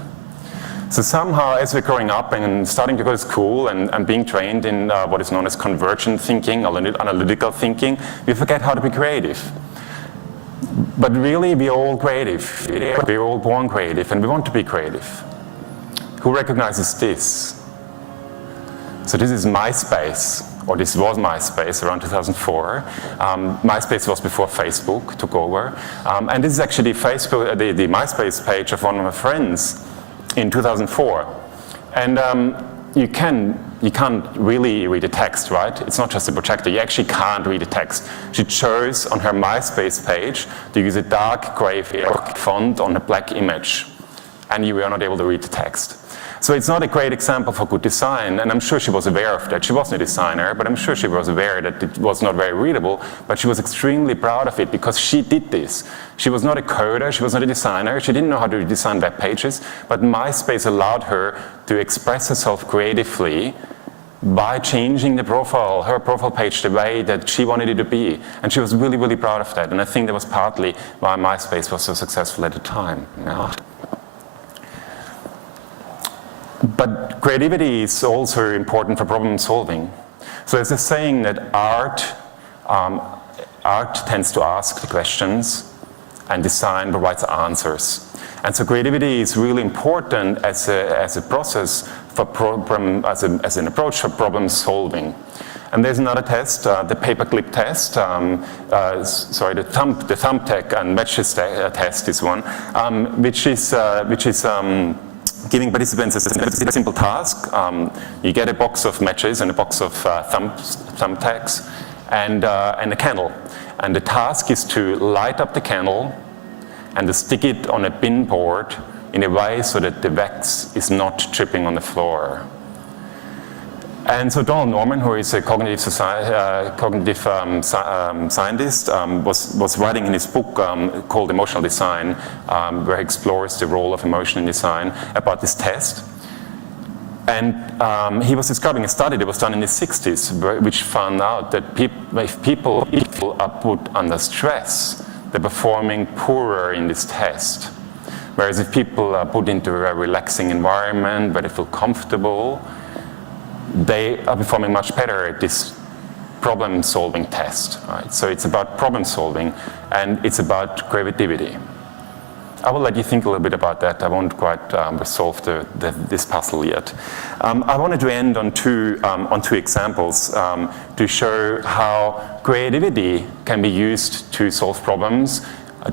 So somehow, as we're growing up and starting to go to school and being trained in what is known as convergent thinking, analytical thinking, we forget how to be creative. But really, we're all creative. We're all born creative, and we want to be creative. Who recognizes this? So this is MySpace, or this was MySpace around 2004. MySpace was before Facebook took over. And this is actually Facebook, the MySpace page of one of my friends in 2004. And you can't really read the text, right? It's not just a projector. You actually can't read the text. She chose on her MySpace page to use a dark gray font on a black image, and you were not able to read the text. So it's not a great example for good design, and I'm sure she was aware of that. She wasn't a designer, but I'm sure she was aware that it was not very readable, but she was extremely proud of it because she did this. She was not a coder, she was not a designer, she didn't know how to design web pages, but MySpace allowed her to express herself creatively by changing her profile page the way that she wanted it to be. And she was really, really proud of that, and I think that was partly why MySpace was so successful at the time. Yeah. But creativity is also important for problem solving. So there's a saying that art tends to ask the questions and design provides answers. And so creativity is really important as a process for as an approach for problem solving. And there's another test, the paperclip test, the thumbtack and matches test is one, which is giving participants a simple task. You get a box of matches and a box of thumbtacks and a candle. And the task is to light up the candle and to stick it on a bin board in a way so that the wax is not dripping on the floor. And so Donald Norman, who is a cognitive scientist, was writing in his book called Emotional Design, where he explores the role of emotion in design, about this test. And he was describing a study that was done in the 60s, which found out that if people are put under stress, they're performing poorer in this test. Whereas if people are put into a relaxing environment where they feel comfortable, they are performing much better at this problem-solving test. Right? So it's about problem-solving, and it's about creativity. I will let you think a little bit about that. I won't quite resolve this puzzle yet. I wanted to end on two examples to show how creativity can be used to solve problems,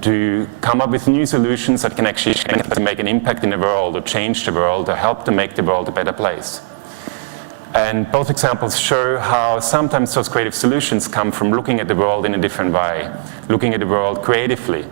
to come up with new solutions that can actually make an impact in the world, or change the world, or help to make the world a better place. And both examples show how sometimes those creative solutions come from looking at the world in a different way, looking at the world creatively.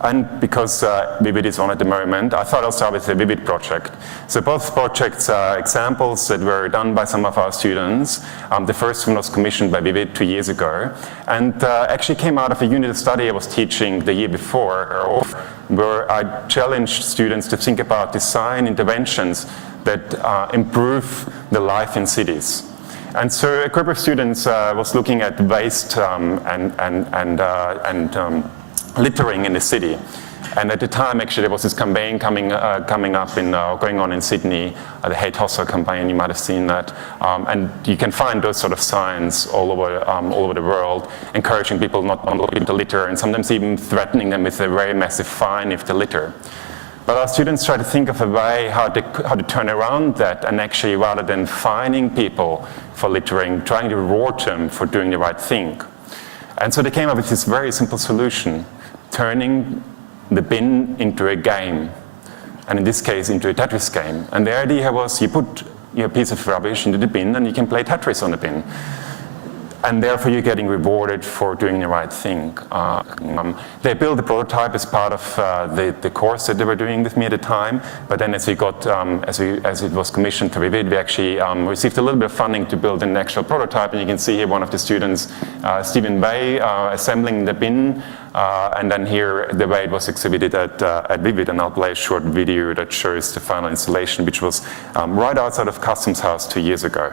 And because Vivid is on at the moment, I thought I'll start with the Vivid project. So both projects are examples that were done by some of our students. The first one was commissioned by Vivid 2 years ago, and actually came out of a unit of study I was teaching the year before, where I challenged students to think about design interventions that improve the life in cities. And so a group of students was looking at waste and littering in the city. And at the time, actually, there was this campaign going on in Sydney, the Hate Hostel campaign. You might have seen that. And you can find those sort of signs all over the world, encouraging people not to litter, and sometimes even threatening them with a very massive fine if they litter. But our students try to think of a way how to turn around that, and actually, rather than fining people for littering, trying to reward them for doing the right thing. And so they came up with this very simple solution, turning the bin into a game, and in this case into a Tetris game. And the idea was you put your piece of rubbish into the bin and you can play Tetris on the bin. And therefore you're getting rewarded for doing the right thing. They built the prototype as part of the course that they were doing with me at the time, but then as it was commissioned to Vivid, we actually received a little bit of funding to build an actual prototype, and you can see here one of the students, Stephen Bay, assembling the bin, and then here the way it was exhibited at Vivid, and I'll play a short video that shows the final installation, which was right outside of Customs House 2 years ago.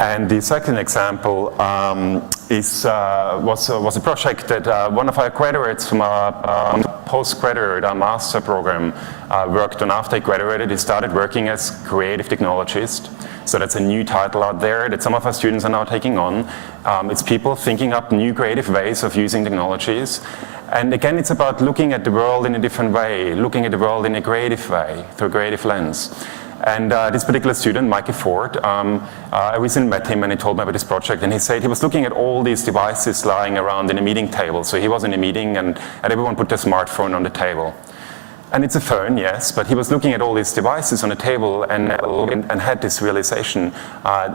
And the second example was a project that one of our graduates from our postgraduate, our master program, worked on after he graduated. He started working as creative technologist. So that's a new title out there that some of our students are now taking on. It's people thinking up new creative ways of using technologies. And again, it's about looking at the world in a different way, looking at the world in a creative way, through a creative lens. And this particular student, Mikey Ford, I recently met him and he told me about this project, and he said he was looking at all these devices lying around in a meeting table. So he was in a meeting and everyone put their smartphone on the table. And it's a phone, yes, but he was looking at all these devices on the table and had this realization,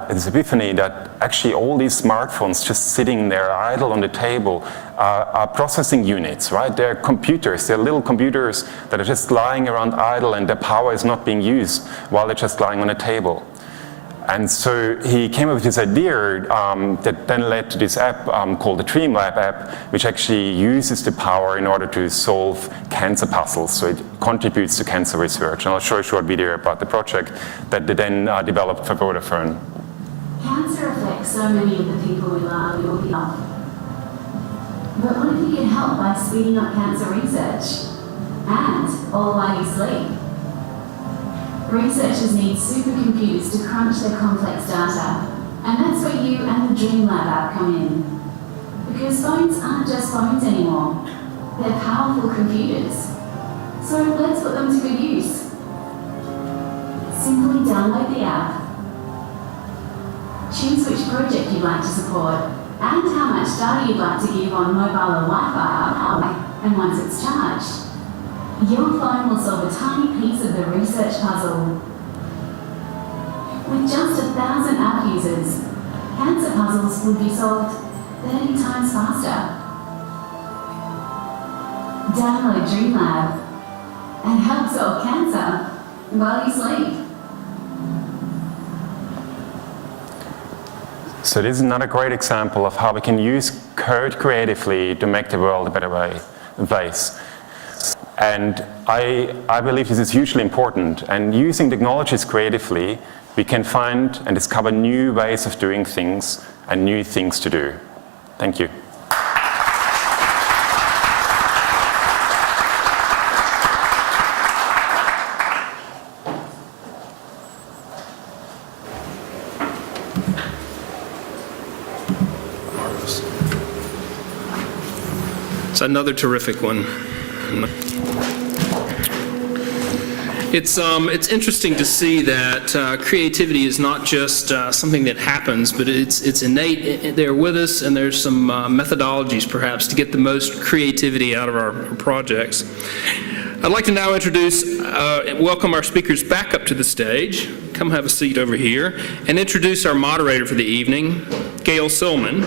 this epiphany that actually all these smartphones just sitting there idle on the table are processing units, right? They're computers, they're little computers that are just lying around idle and their power is not being used while they're just lying on a table. And so he came up with this idea that then led to this app called the DreamLab app, which actually uses the power in order to solve cancer puzzles. So it contributes to cancer research. And I'll show a short video about the project that they then developed for Vodafone. Cancer affects so many of the people we love. But what if you can help by speeding up cancer research? And all while you sleep. Researchers need supercomputers to crunch their complex data, And that's where you and the Dream Lab app come in. Because phones aren't just phones anymore. They're powerful computers. So let's put them to good use. Simply download the app, choose which project you'd like to support, and how much data you'd like to give on mobile or Wi-Fi, and once it's charged, your phone will solve a tiny piece of the research puzzle. With just 1,000 app users, cancer puzzles will be solved 30 times faster. Download DreamLab and help solve cancer while you sleep. So this is another great example of how we can use code creatively to make the world a better place. And I believe this is hugely important. And using technologies creatively, we can find and discover new ways of doing things and new things to do. Thank you. It's another terrific one. It's interesting to see that creativity is not just something that happens, but it's innate. They're with us, and there's some methodologies perhaps to get the most creativity out of our projects. I'd like to now welcome our speakers back up to the stage. Come have a seat over here, and introduce our moderator for the evening, Gail Silman.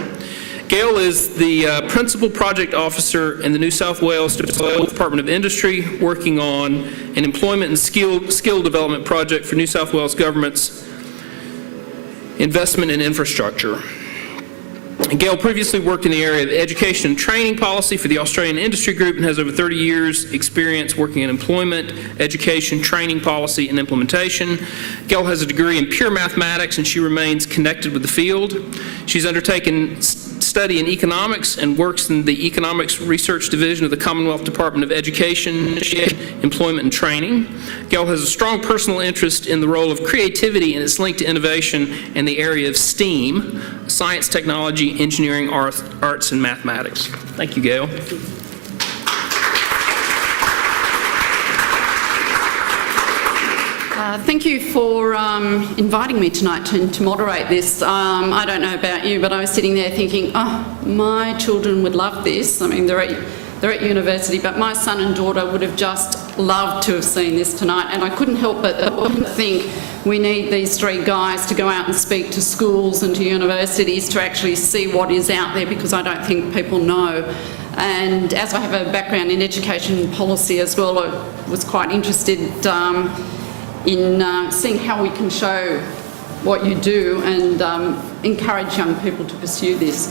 Gail is the Principal Project Officer in the New South Wales Department of Industry, working on an employment and skill development project for New South Wales Government's investment in infrastructure. And Gail previously worked in the area of education and training policy for the Australian Industry Group and has over 30 years experience working in employment, education, training policy, and implementation. Gail has a degree in pure mathematics, and she remains connected with the field. She's undertaken study in economics and works in the Economics Research Division of the Commonwealth Department of Education, Employment and Training. Gail has a strong personal interest in the role of creativity and its link to innovation in the area of STEAM, science, technology, engineering, arts, and mathematics. Thank you, Gail. Thank you for inviting me tonight to moderate this. I don't know about you, but I was sitting there thinking, oh, my children would love this. I mean, they're at university, but my son and daughter would have just loved to have seen this tonight, and I couldn't help but think we need these three guys to go out and speak to schools and to universities to actually see what is out there, because I don't think people know. And as I have a background in education policy as well, I was quite interested in seeing how we can show what you do and encourage young people to pursue this.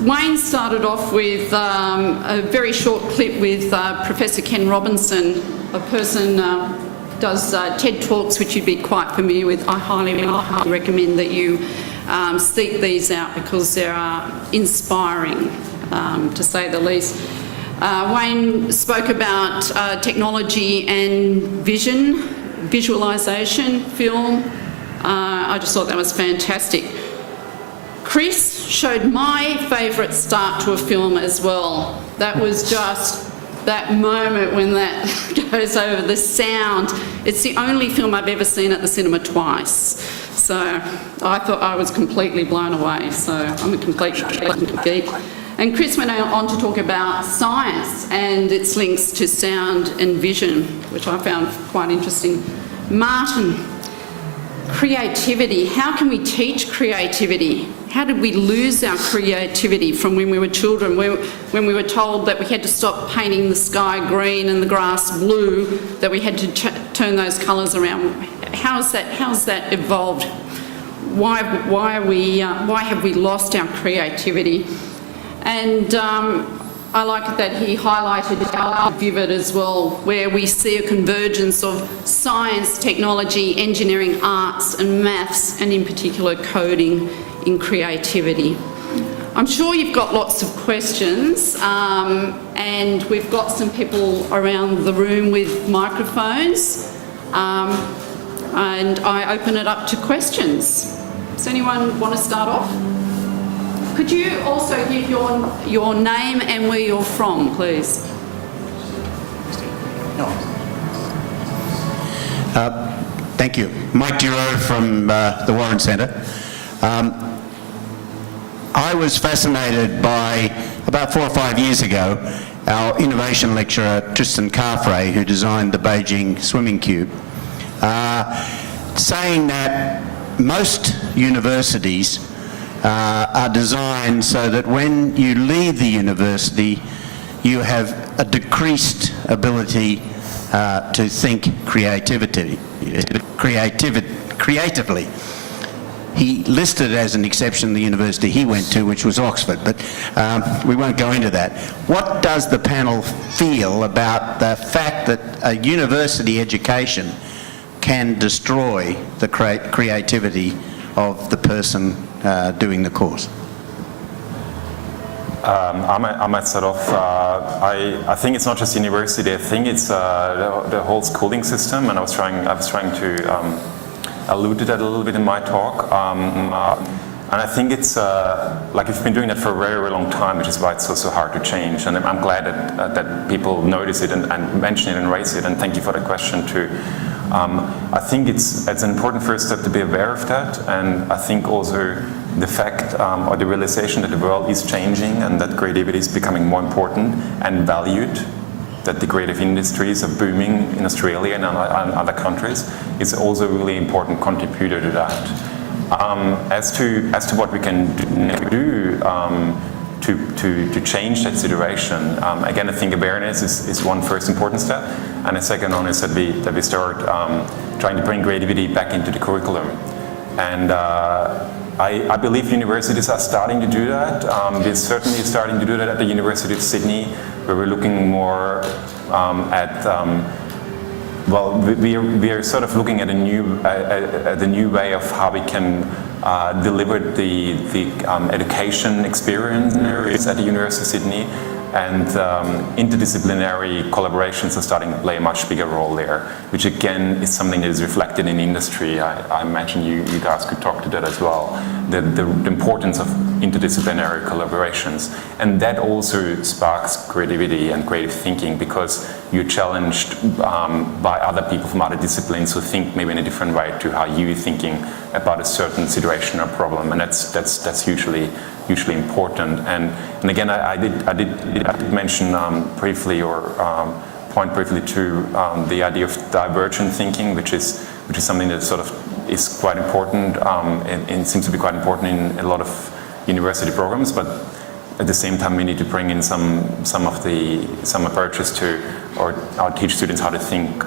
Wayne started off with a very short clip with Professor Ken Robinson, a person does TED Talks, which you'd be quite familiar with. I highly recommend that you seek these out because they are inspiring, to say the least. Wayne spoke about technology and visualisation, film. I just thought that was fantastic. Chris showed my favourite start to a film as well. That was just that moment when that goes over, the sound. It's the only film I've ever seen at the cinema twice. So I thought I was completely blown away. So I'm a complete geek. And Chris went on to talk about science and its links to sound and vision, which I found quite interesting. Martin, creativity. How can we teach creativity? How did we lose our creativity from when we were children, when we were told that we had to stop painting the sky green and the grass blue, that we had to turn those colours around? How's that evolved? Why have we lost our creativity? And I like that he highlighted how vivid as well, where we see a convergence of science, technology, engineering, arts and maths, and in particular coding in creativity. I'm sure you've got lots of questions, and we've got some people around the room with microphones. and I open it up to questions. Does anyone want to start off? Could you also give your name and where you're from, please? Thank you. Mike Giro from the Warren Centre. I was fascinated by, about 4 or 5 years ago, our innovation lecturer Tristan Carfrae, who designed the Beijing swimming cube, saying that most universities are designed so that when you leave the university, you have a decreased ability to think creatively. He listed as an exception the university he went to, which was Oxford, but we won't go into that. What does the panel feel about the fact that a university education can destroy the creativity of the person doing the course? I might start off. I think it's not just university. I think it's the whole schooling system, and I was trying to allude to that a little bit in my talk. And I think it's like we've been doing that for a very, very long time, which is why it's so hard to change. And I'm glad that people notice it and mention it and raise it. And thank you for the question too. I think it's an important first step to be aware of that, and I think also the fact or the realization that the world is changing and that creativity is becoming more important and valued, that the creative industries are booming in Australia and other countries, is also a really important contributor to that. As to what we can do to change that situation, again, I think awareness is one first important step, and a second one is that we start trying to bring creativity back into the curriculum. And I believe universities are starting to do that. We're certainly starting to do that at the University of Sydney, where we're looking more at well, we are sort of looking at the new way of how we can deliver the education experience at the University of Sydney, and interdisciplinary collaborations are starting to play a much bigger role there, which again is something that is reflected in industry. I imagine you guys could talk to that as well, the importance of interdisciplinary collaborations. And that also sparks creativity and creative thinking, because you're challenged by other people from other disciplines who think maybe in a different way to how you're thinking about a certain situation or problem, and that's hugely important. And again, I did mention briefly or point briefly to the idea of divergent thinking, which is something that sort of is quite important and seems to be quite important in a lot of university programs, but at the same time we need to bring in some approaches to or teach students how to think.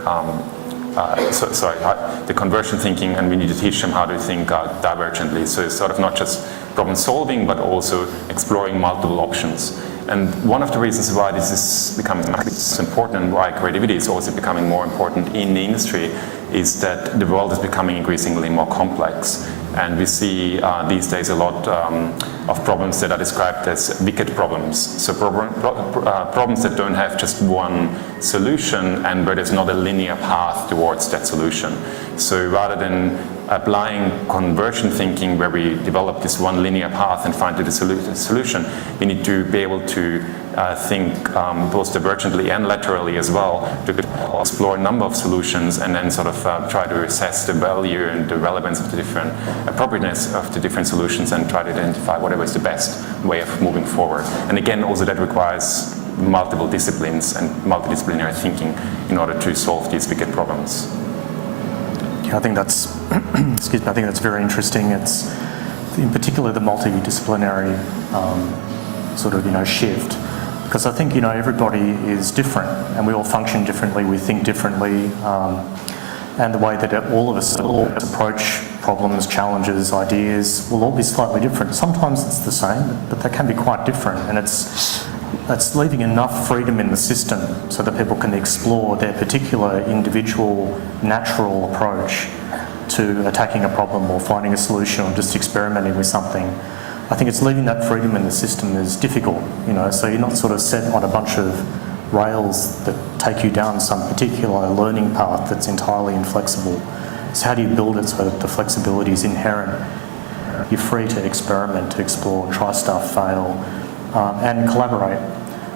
The convergent thinking, and we need to teach them how to think divergently. So it's sort of not just problem solving, but also exploring multiple options. And one of the reasons why this is becoming so important, and why creativity is also becoming more important in the industry, is that the world is becoming increasingly more complex. And we see these days a lot of problems that are described as wicked problems. So problems that don't have just one solution and where there's not a linear path towards that solution. So rather than applying convergent thinking where we develop this one linear path and find the solution, we need to be able to think both divergently and laterally as well, to explore a number of solutions and then sort of try to assess the value and the relevance of the different appropriateness of the different solutions and try to identify whatever is the best way of moving forward. And again, also that requires multiple disciplines and multidisciplinary thinking in order to solve these wicked problems. Yeah, I think that's, excuse me, I think that's very interesting. It's in particular the multidisciplinary sort of, shift, because I think, everybody is different and we all function differently, we think differently, and the way that all of us approach problems, challenges, ideas will all be slightly different. Sometimes it's the same, but they can be quite different, and it's leaving enough freedom in the system so that people can explore their particular individual natural approach to attacking a problem or finding a solution or just experimenting with something. I think it's leaving that freedom in the system is difficult, so you're not sort of set on a bunch of rails that take you down some particular learning path that's entirely inflexible. is how do you build it so that the flexibility is inherent? You're free to experiment, to explore, try stuff, fail, and collaborate.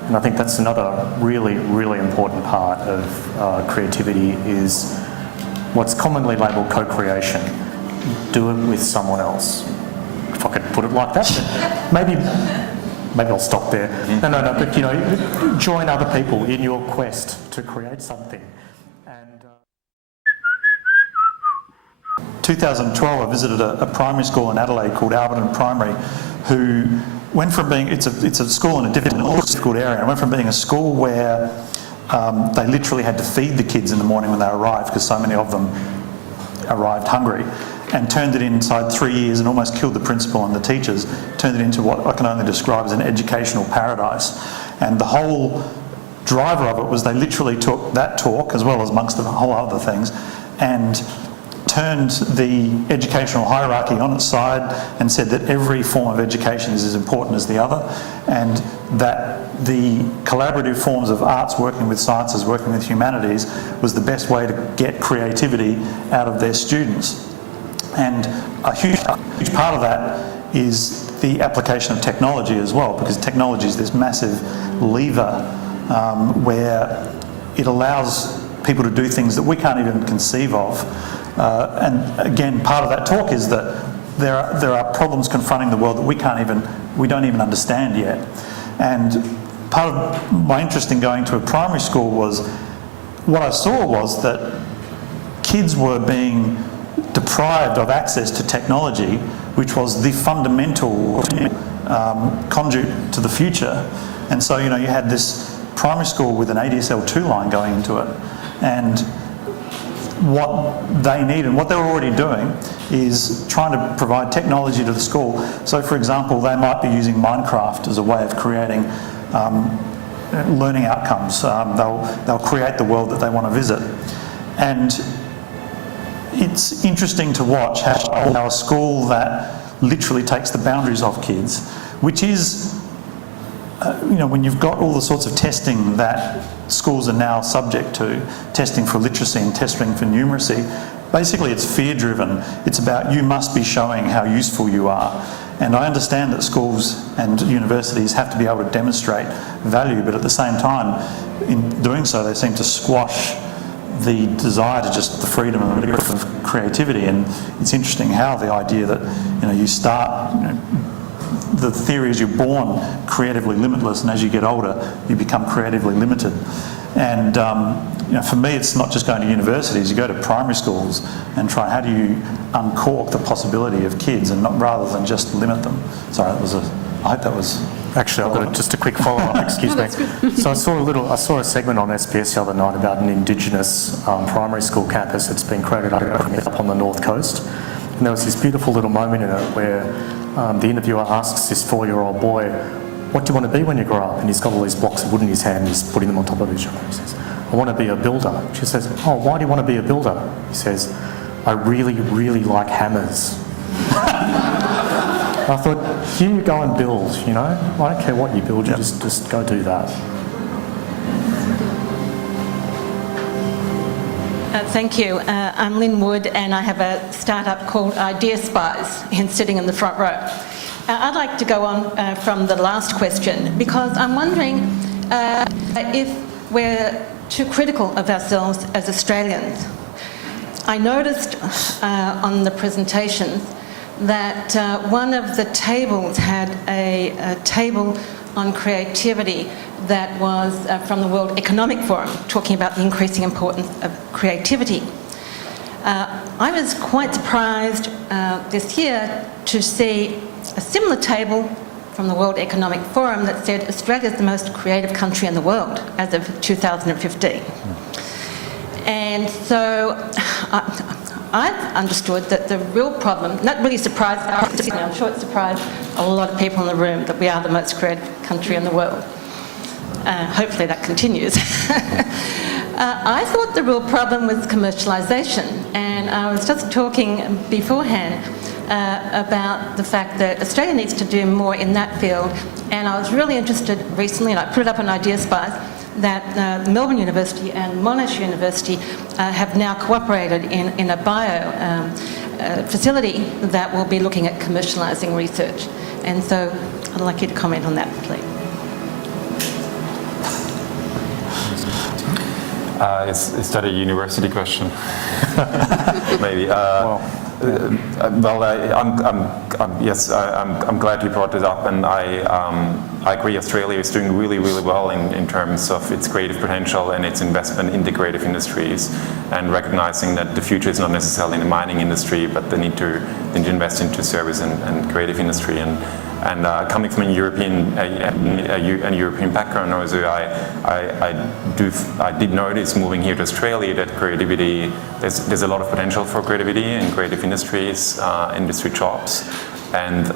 And I think that's another really, really important part of creativity is what's commonly labelled co-creation. Do it with someone else. If I could put it like that, but maybe I'll stop there. No, but you know, join other people in your quest to create something. And 2012, I visited a primary school in Adelaide called Alberton Primary, who went from being, it's a school in a difficult area, and went from being a school where they literally had to feed the kids in the morning when they arrived, because so many of them arrived hungry, and turned it inside 3 years and almost killed the principal and the teachers, turned it into what I can only describe as an educational paradise. And the whole driver of it was they literally took that talk, as well as amongst the whole other things, and turned the educational hierarchy on its side and said that every form of education is as important as the other, and that the collaborative forms of arts, working with sciences, working with humanities, was the best way to get creativity out of their students. And a huge part of that is the application of technology as well, because technology is this massive lever where it allows people to do things that we can't even conceive of. And again, part of that talk is that there are problems confronting the world that we don't even understand yet. And part of my interest in going to a primary school was, what I saw was that kids were being deprived of access to technology, which was the fundamental conduit to the future. And so, you know, you had this primary school with an ADSL2 line going into it, and what they need and what they're already doing is trying to provide technology to the school. So, for example, they might be using Minecraft as a way of creating learning outcomes. They'll create the world that they want to visit. And it's interesting to watch how a school that literally takes the boundaries off kids, which is, you know, when you've got all the sorts of testing that schools are now subject to, testing for literacy and testing for numeracy, basically it's fear-driven. It's about you must be showing how useful you are. And I understand that schools and universities have to be able to demonstrate value, but at the same time, in doing so, they seem to squash the desire to just the freedom and the of creativity. And it's interesting how the idea that, you know, you start, you know, the theory is you're born creatively limitless, and as you get older, you become creatively limited. And you know, for me, it's not just going to universities. You go to primary schools and try, how do you uncork the possibility of kids, and not rather than just limit them. Sorry, that was I hope that was. Actually, I've got just a quick follow-up, excuse me. So I saw a segment on SBS the other night about an Indigenous primary school campus that's been created up on the North Coast. And there was this beautiful little moment in it where the interviewer asks this 4-year-old boy, what do you want to be when you grow up? And he's got all these blocks of wood in his hand, and he's putting them on top of each other. He says, I want to be a builder. She says, oh, why do you want to be a builder? He says, I really, really like hammers. I thought, you go and build, you know? I don't care what you build, you just go do that. Thank you. I'm Lynn Wood, and I have a startup called Idea Spies, sitting in the front row. I'd like to go on from the last question, because I'm wondering if we're too critical of ourselves as Australians. I noticed on the presentations that one of the tables had a table on creativity that was from the World Economic Forum, talking about the increasing importance of creativity. I was quite surprised this year to see a similar table from the World Economic Forum that said Australia is the most creative country in the world as of 2015. And so I've understood that the real problem, not really surprised, I'm sure it surprised a lot of people in the room that we are the most creative country in the world. Hopefully that continues. I thought the real problem was commercialisation, and I was just talking beforehand about the fact that Australia needs to do more in that field, and I was really interested recently, and I put it up on Idea Spies, that Melbourne University and Monash University have now cooperated in a bio facility that will be looking at commercialising research. And so I'd like you to comment on that, please. Is that a university question? Maybe. I'm glad you brought it up, and I agree. Australia is doing really, really well in terms of its creative potential and its investment in the creative industries, and recognizing that the future is not necessarily in the mining industry, but they need to invest into service and creative industry. And coming from a European background, also I did notice moving here to Australia that creativity, there's a lot of potential for creativity in creative industries, industry jobs, and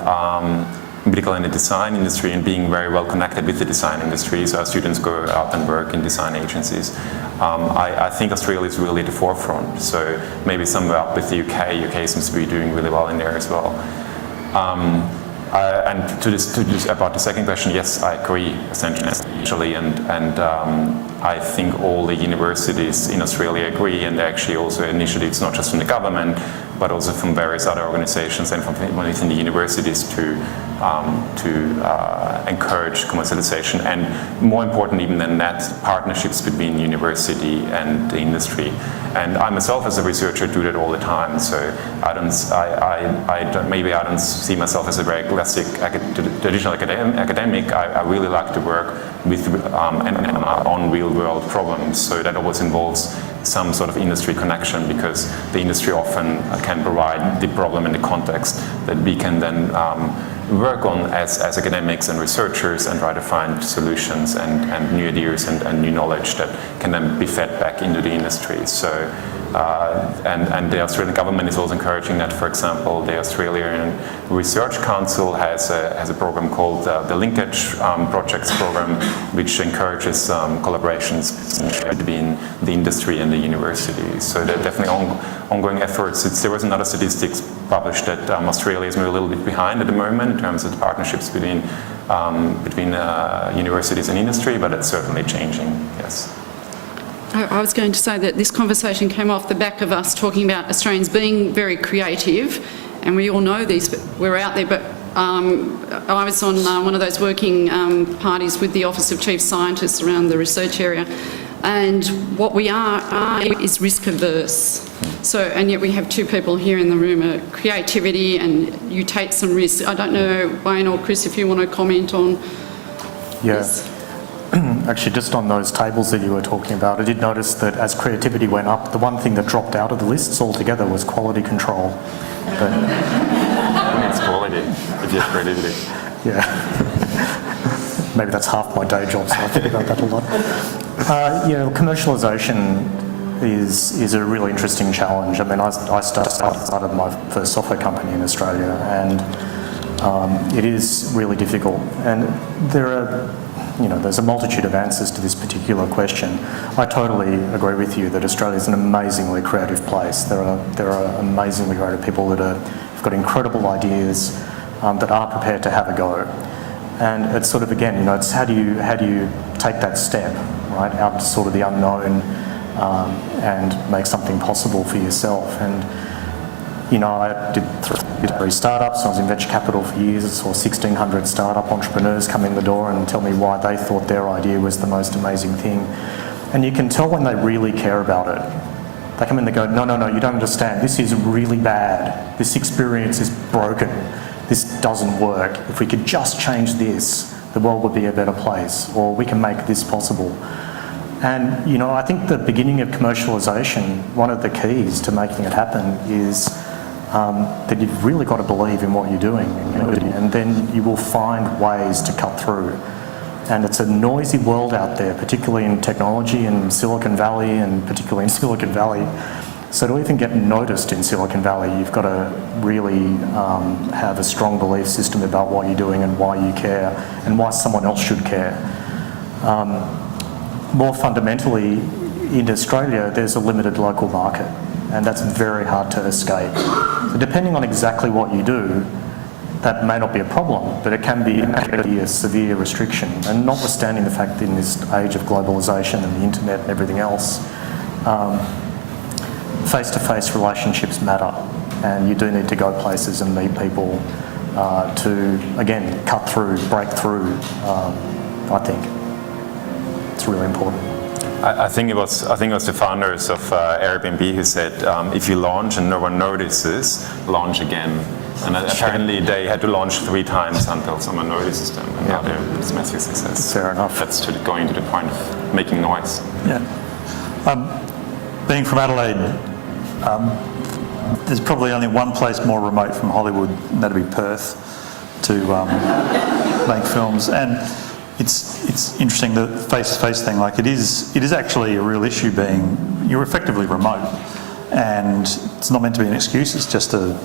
particularly in the design industry, and being very well connected with the design industry. So our students go out and work in design agencies. I think Australia is really at the forefront. So maybe somewhere up with the UK. UK seems to be doing really well in there as well. And to this about the second question, yes, I agree essentially, and I think all the universities in Australia agree, and there are actually also initiatives not just from the government, but also from various other organisations and from within the universities to encourage commercialization, and more important even than that, partnerships between university and the industry. And I myself, as a researcher, do that all the time. So maybe I don't see myself as a very classic traditional academic. I really like to work with on real-world problems. So that always involves some sort of industry connection, because the industry often can provide the problem and the context that we can then work on as academics and researchers, and try to find solutions and new ideas and new knowledge that can then be fed back into the industry. So, and the Australian government is also encouraging that. For example, the Australian Research Council has a program called the Linkage Projects Program, which encourages collaborations between the industry and the university. So there are definitely ongoing efforts. There was another statistics published that Australia is maybe a little bit behind at the moment in terms of the partnerships between universities and industry, but it's certainly changing, yes. I was going to say that this conversation came off the back of us talking about Australians being very creative, and we all know these, we're out there, but I was on one of those working parties with the Office of Chief Scientists around the research area, and what we are is risk averse. So, and yet we have two people here in the room, creativity, and you take some risks. I don't know, Wayne or Chris, if you want to comment on this. Actually, just on those tables that you were talking about, I did notice that as creativity went up, the one thing that dropped out of the lists altogether was quality control. But it's quality, if you have creativity. Yeah. Maybe that's half my day job, so I think about that a lot. Commercialisation is a really interesting challenge. I mean, I started my first software company in Australia, and it is really difficult. And there's a multitude of answers to this particular question. I totally agree with you that Australia is an amazingly creative place. There are amazingly creative people that have got incredible ideas that are prepared to have a go. And it's sort of, again, it's how do you take that step, right, out to sort of the unknown and make something possible for yourself. And I did 3 startups. I was in venture capital for years. I saw 1,600 startup entrepreneurs come in the door and tell me why they thought their idea was the most amazing thing. And you can tell when they really care about it. They come in and they go, no, you don't understand. This is really bad. This experience is broken. This doesn't work. If we could just change this, the world would be a better place, or we can make this possible. And, I think the beginning of commercialisation, one of the keys to making it happen is that you've really got to believe in what you're doing, and then you will find ways to cut through. And it's a noisy world out there, particularly in technology in Silicon Valley, and particularly in Silicon Valley. So to even get noticed in Silicon Valley, you've got to really have a strong belief system about what you're doing and why you care, and why someone else should care. More fundamentally, in Australia, there's a limited local market, and that's very hard to escape. So depending on exactly what you do, that may not be a problem, but it can be a severe restriction. And notwithstanding the fact that in this age of globalisation and the internet and everything else, face-to-face relationships matter, and you do need to go places and meet people to, again, cut through, break through. I think it's really important. I think it was the founders of Airbnb who said, if you launch and no one notices, launch again. And apparently they had to launch 3 times until someone notices them, and now they're a massive success. Fair enough. That's going to the point of making noise. Yeah. Being from Adelaide, there's probably only one place more remote from Hollywood, and that'd be Perth, to make films. And it's interesting, the face-to-face thing. Like it is actually a real issue. Being you're effectively remote, and it's not meant to be an excuse. It's just a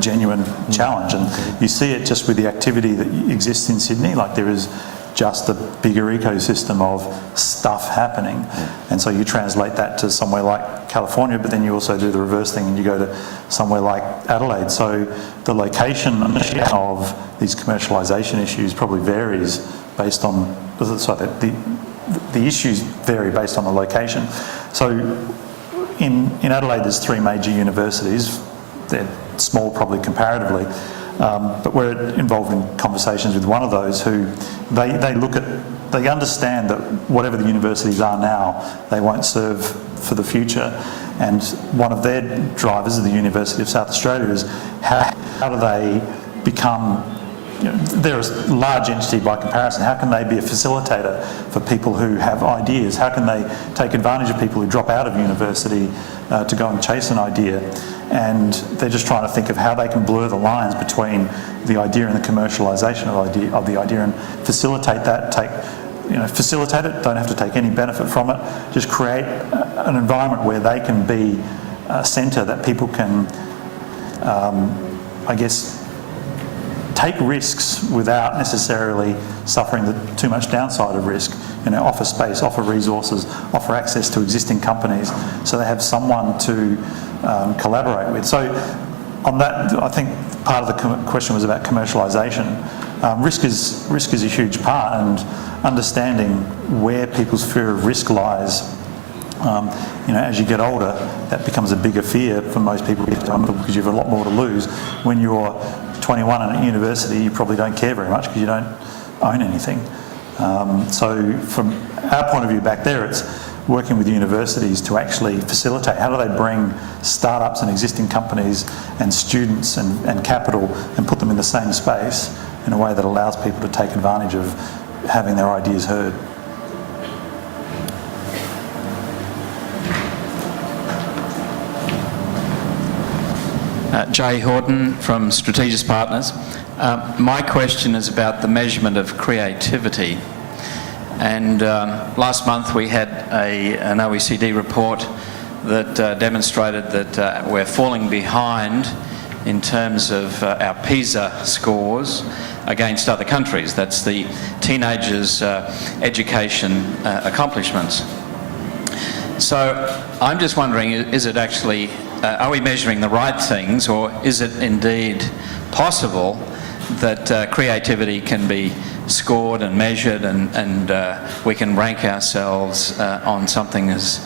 genuine challenge, and you see it just with the activity that exists in Sydney. Like there is just a bigger ecosystem of stuff happening, and so you translate that to somewhere like California, but then you also do the reverse thing and you go to somewhere like Adelaide. So the location of these commercialisation issues probably varies based on, sorry, the issues vary based on the location. So in Adelaide there's 3 major universities. They're small probably comparatively, but we're involved in conversations with one of those who they understand that whatever the universities are now, they won't serve for the future. And one of their drivers of the University of South Australia is how do they become, they're a large entity by comparison, how can they be a facilitator for people who have ideas? How can they take advantage of people who drop out of university to go and chase an idea? And they're just trying to think of how they can blur the lines between the idea and the commercialisation of the idea and facilitate that, facilitate it, don't have to take any benefit from it, just create an environment where they can be a centre that people can, I guess, take risks without necessarily suffering too much downside of risk. Offer space, offer resources, offer access to existing companies, so they have someone to collaborate with. So on that, I think part of the question was about commercialisation. Risk is a huge part, and understanding where people's fear of risk lies. As you get older, that becomes a bigger fear for most people because you have a lot more to lose. When you're 21 and at university, you probably don't care very much because you don't own anything. So from our point of view back there, it's working with universities to actually facilitate. How do they bring startups and existing companies and students and capital and put them in the same space in a way that allows people to take advantage of having their ideas heard? Jay Horton from Strategis Partners. My question is about the measurement of creativity. And last month we had an OECD report that demonstrated that we're falling behind in terms of our PISA scores against other countries. That's the teenagers' education accomplishments. So I'm just wondering, is it actually, are we measuring the right things, or is it indeed possible that creativity can be scored and measured and we can rank ourselves on something as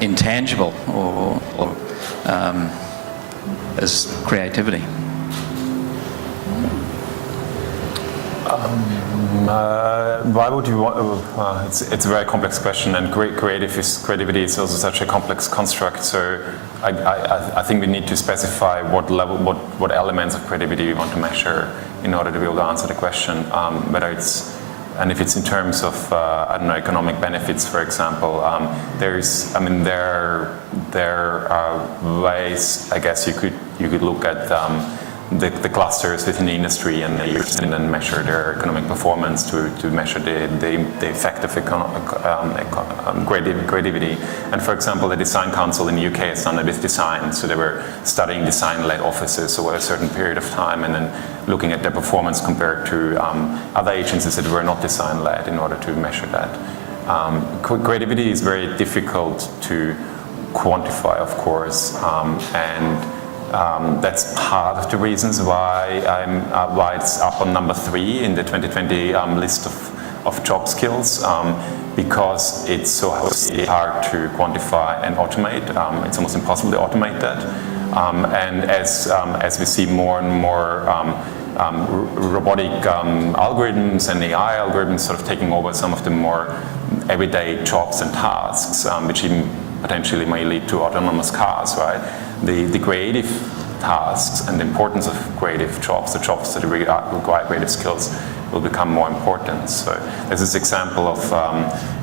intangible or as creativity? Why would you want? It's a very complex question, and creativity is also such a complex construct. So I think we need to specify what level, what elements of creativity we want to measure in order to be able to answer the question. Whether it's, and if it's in terms of I don't know, economic benefits, for example, there are ways, I guess you could look at the clusters within the industry and then measure their economic performance to measure the effect of creativity. And for example, the Design Council in the UK has done it with design. So they were studying design-led offices over a certain period of time and then looking at their performance compared to other agencies that were not design-led in order to measure that. Creativity is very difficult to quantify, of course, and That's part of the reasons why it's up on number 3 in the 2020 list of job skills, because it's so hard to quantify and automate. It's almost impossible to automate that. And as we see more and more robotic algorithms and AI algorithms sort of taking over some of the more everyday jobs and tasks, which even potentially may lead to autonomous cars, right? The creative tasks and the importance of creative jobs, the jobs that require creative skills, will become more important. So there's this example of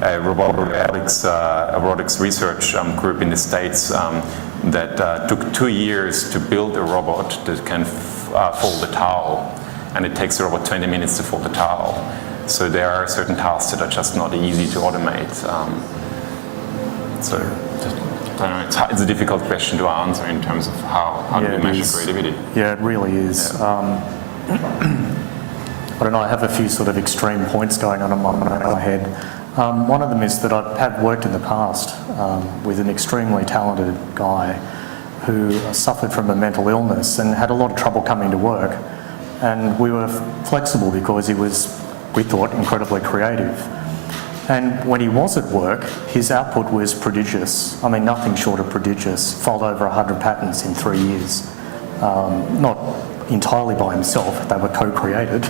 a robotics research group in the States that took 2 years to build a robot that can fold a towel, and it takes the robot 20 minutes to fold a towel. So there are certain tasks that are just not easy to automate. It's a difficult question to answer in terms of how do we measure creativity. Yeah, it really is. Yeah. I don't know, I have a few sort of extreme points going on in my head. One of them is that I have worked in the past with an extremely talented guy who suffered from a mental illness and had a lot of trouble coming to work. And we were flexible because he was, we thought, incredibly creative. And when he was at work, his output was prodigious. I mean, nothing short of prodigious. Filed over 100 patents in 3 years. Not entirely by himself, they were co-created.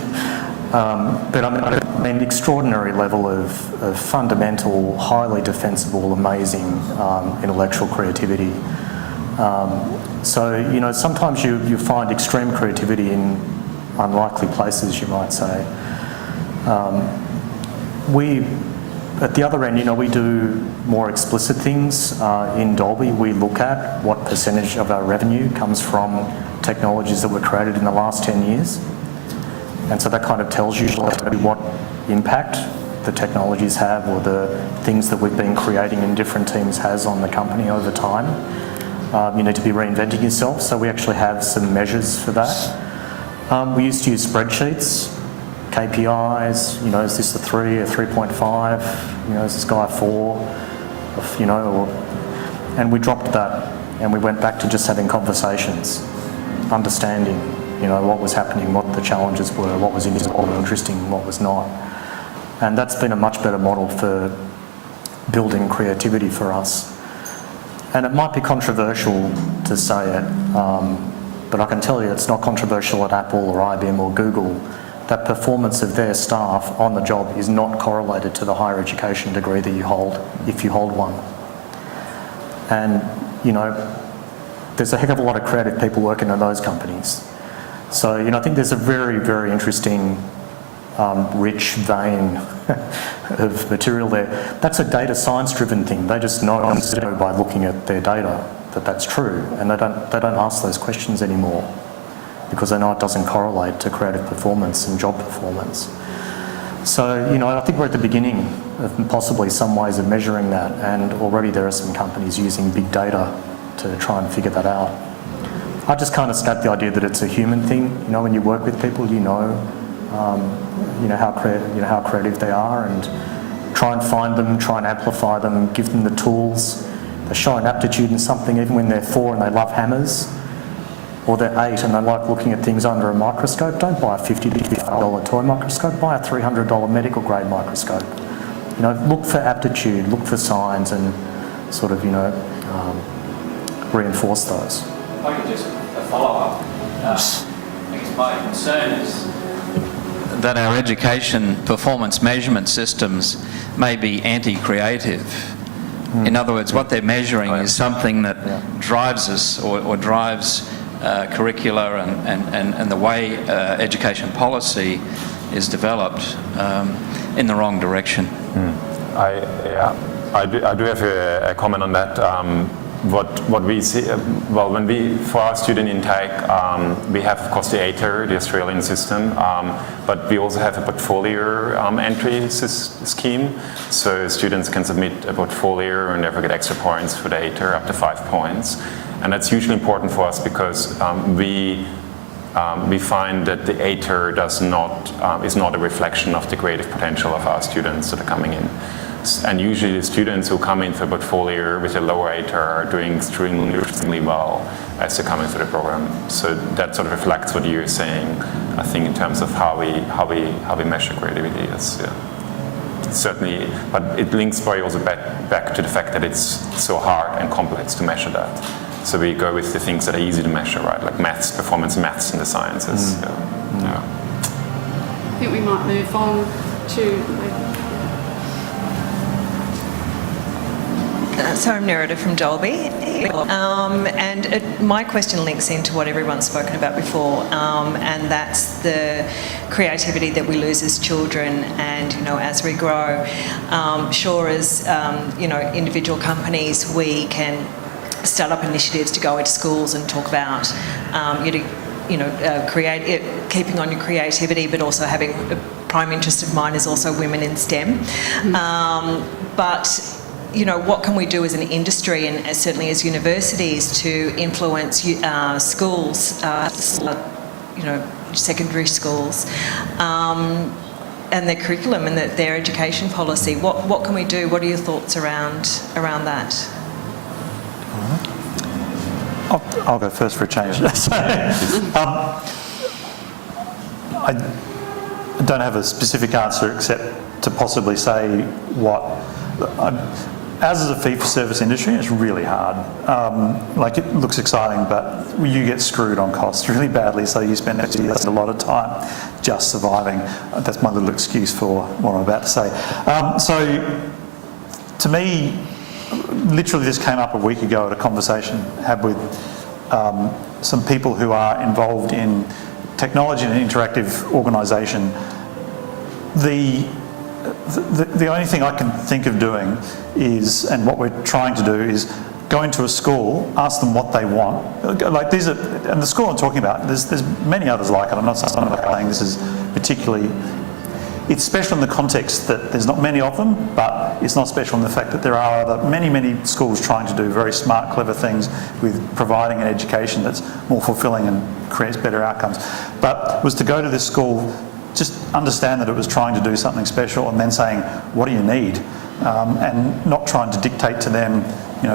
But I mean, extraordinary level of fundamental, highly defensible, amazing intellectual creativity. So, you know, sometimes you find extreme creativity in unlikely places, you might say. At the other end, you know, we do more explicit things in Dolby. We look at what percentage of our revenue comes from technologies that were created in the last 10 years. And so that kind of tells you what impact the technologies have, or the things that we've been creating in different teams has on the company over time. You need to be reinventing yourself, so we actually have some measures for that. We used to use spreadsheets, KPIs, you know, is this a 3, a 3.5, you know, is this guy a 4, you know, and we dropped that and we went back to just having conversations, understanding, you know, what was happening, what the challenges were, what was interesting, what was not. And that's been a much better model for building creativity for us. And it might be controversial to say it, but I can tell you it's not controversial at Apple or IBM or Google. That performance of their staff on the job is not correlated to the higher education degree that you hold, if you hold one. And, you know, there's a heck of a lot of creative people working in those companies. So, you know, I think there's a very, very interesting, rich vein of material there. That's a data science-driven thing. They just know by looking at their data that that's true, and they don't ask those questions anymore, because they know it doesn't correlate to creative performance and job performance. So, you know, I think we're at the beginning of possibly some ways of measuring that, and already there are some companies using big data to try and figure that out. I just can't escape the idea that it's a human thing. You know, when you work with people, you know how creative they are, and try and find them, try and amplify them, give them the tools. They show an aptitude in something even when they're 4 and they love hammers, or they're 8 and they like looking at things under a microscope. Don't buy a $50 toy microscope, buy a $300 medical grade microscope. You know, look for aptitude, look for signs, and sort of, you know, reinforce those. If I could just follow up, I guess my concern is that our education performance measurement systems may be anti-creative. In other words, what they're measuring is something that drives us or drives curricula and the way education policy is developed in the wrong direction. I do have a comment on that. What we see, well, for our student intake, we have, of course, the ATER, the Australian system, but we also have a portfolio entry scheme. So students can submit a portfolio and therefore get extra points for the ATER, up to 5 points. And that's hugely important for us because we find that the ATER is not a reflection of the creative potential of our students that are coming in. And usually the students who come in for portfolio with a lower 8 are doing extremely well as they come into the program. So that sort of reflects what you're saying, I think, in terms of how we measure creativity. Certainly, but it links very also back to the fact that it's so hard and complex to measure that. So we go with the things that are easy to measure, right? Like maths, performance maths, and the sciences. I think we might move on to. So I'm Nerida from Dolby, my question links into what everyone's spoken about before, and that's the creativity that we lose as children, and as we grow. Sure, as individual companies, we can start up initiatives to go into schools and talk about keeping on your creativity, but also having a prime interest of mine is also women in STEM. But what can we do as an industry and certainly as universities to influence schools, secondary schools, and their curriculum and their education policy? What can we do? What are your thoughts around that? I'll go first for a change. I don't have a specific answer except to possibly say ours is a fee-for-service industry. It's really hard. It looks exciting, but you get screwed on costs really badly, so you spend a lot of time just surviving. That's my little excuse for what I'm about to say. So, to me, literally this came up a week ago at a conversation I had with some people who are involved in technology and interactive organisation. The only thing I can think of doing is, and what we're trying to do is, go into a school, ask them what they want. Like these are, and the school I'm talking about, there's many others like it. I'm not saying this is particularly. It's special in the context that there's not many of them, but it's not special in the fact that there are many schools trying to do very smart, clever things with providing an education that's more fulfilling and creates better outcomes. But was to go to this school, just understand that it was trying to do something special and then saying, what do you need? And not trying to dictate to them,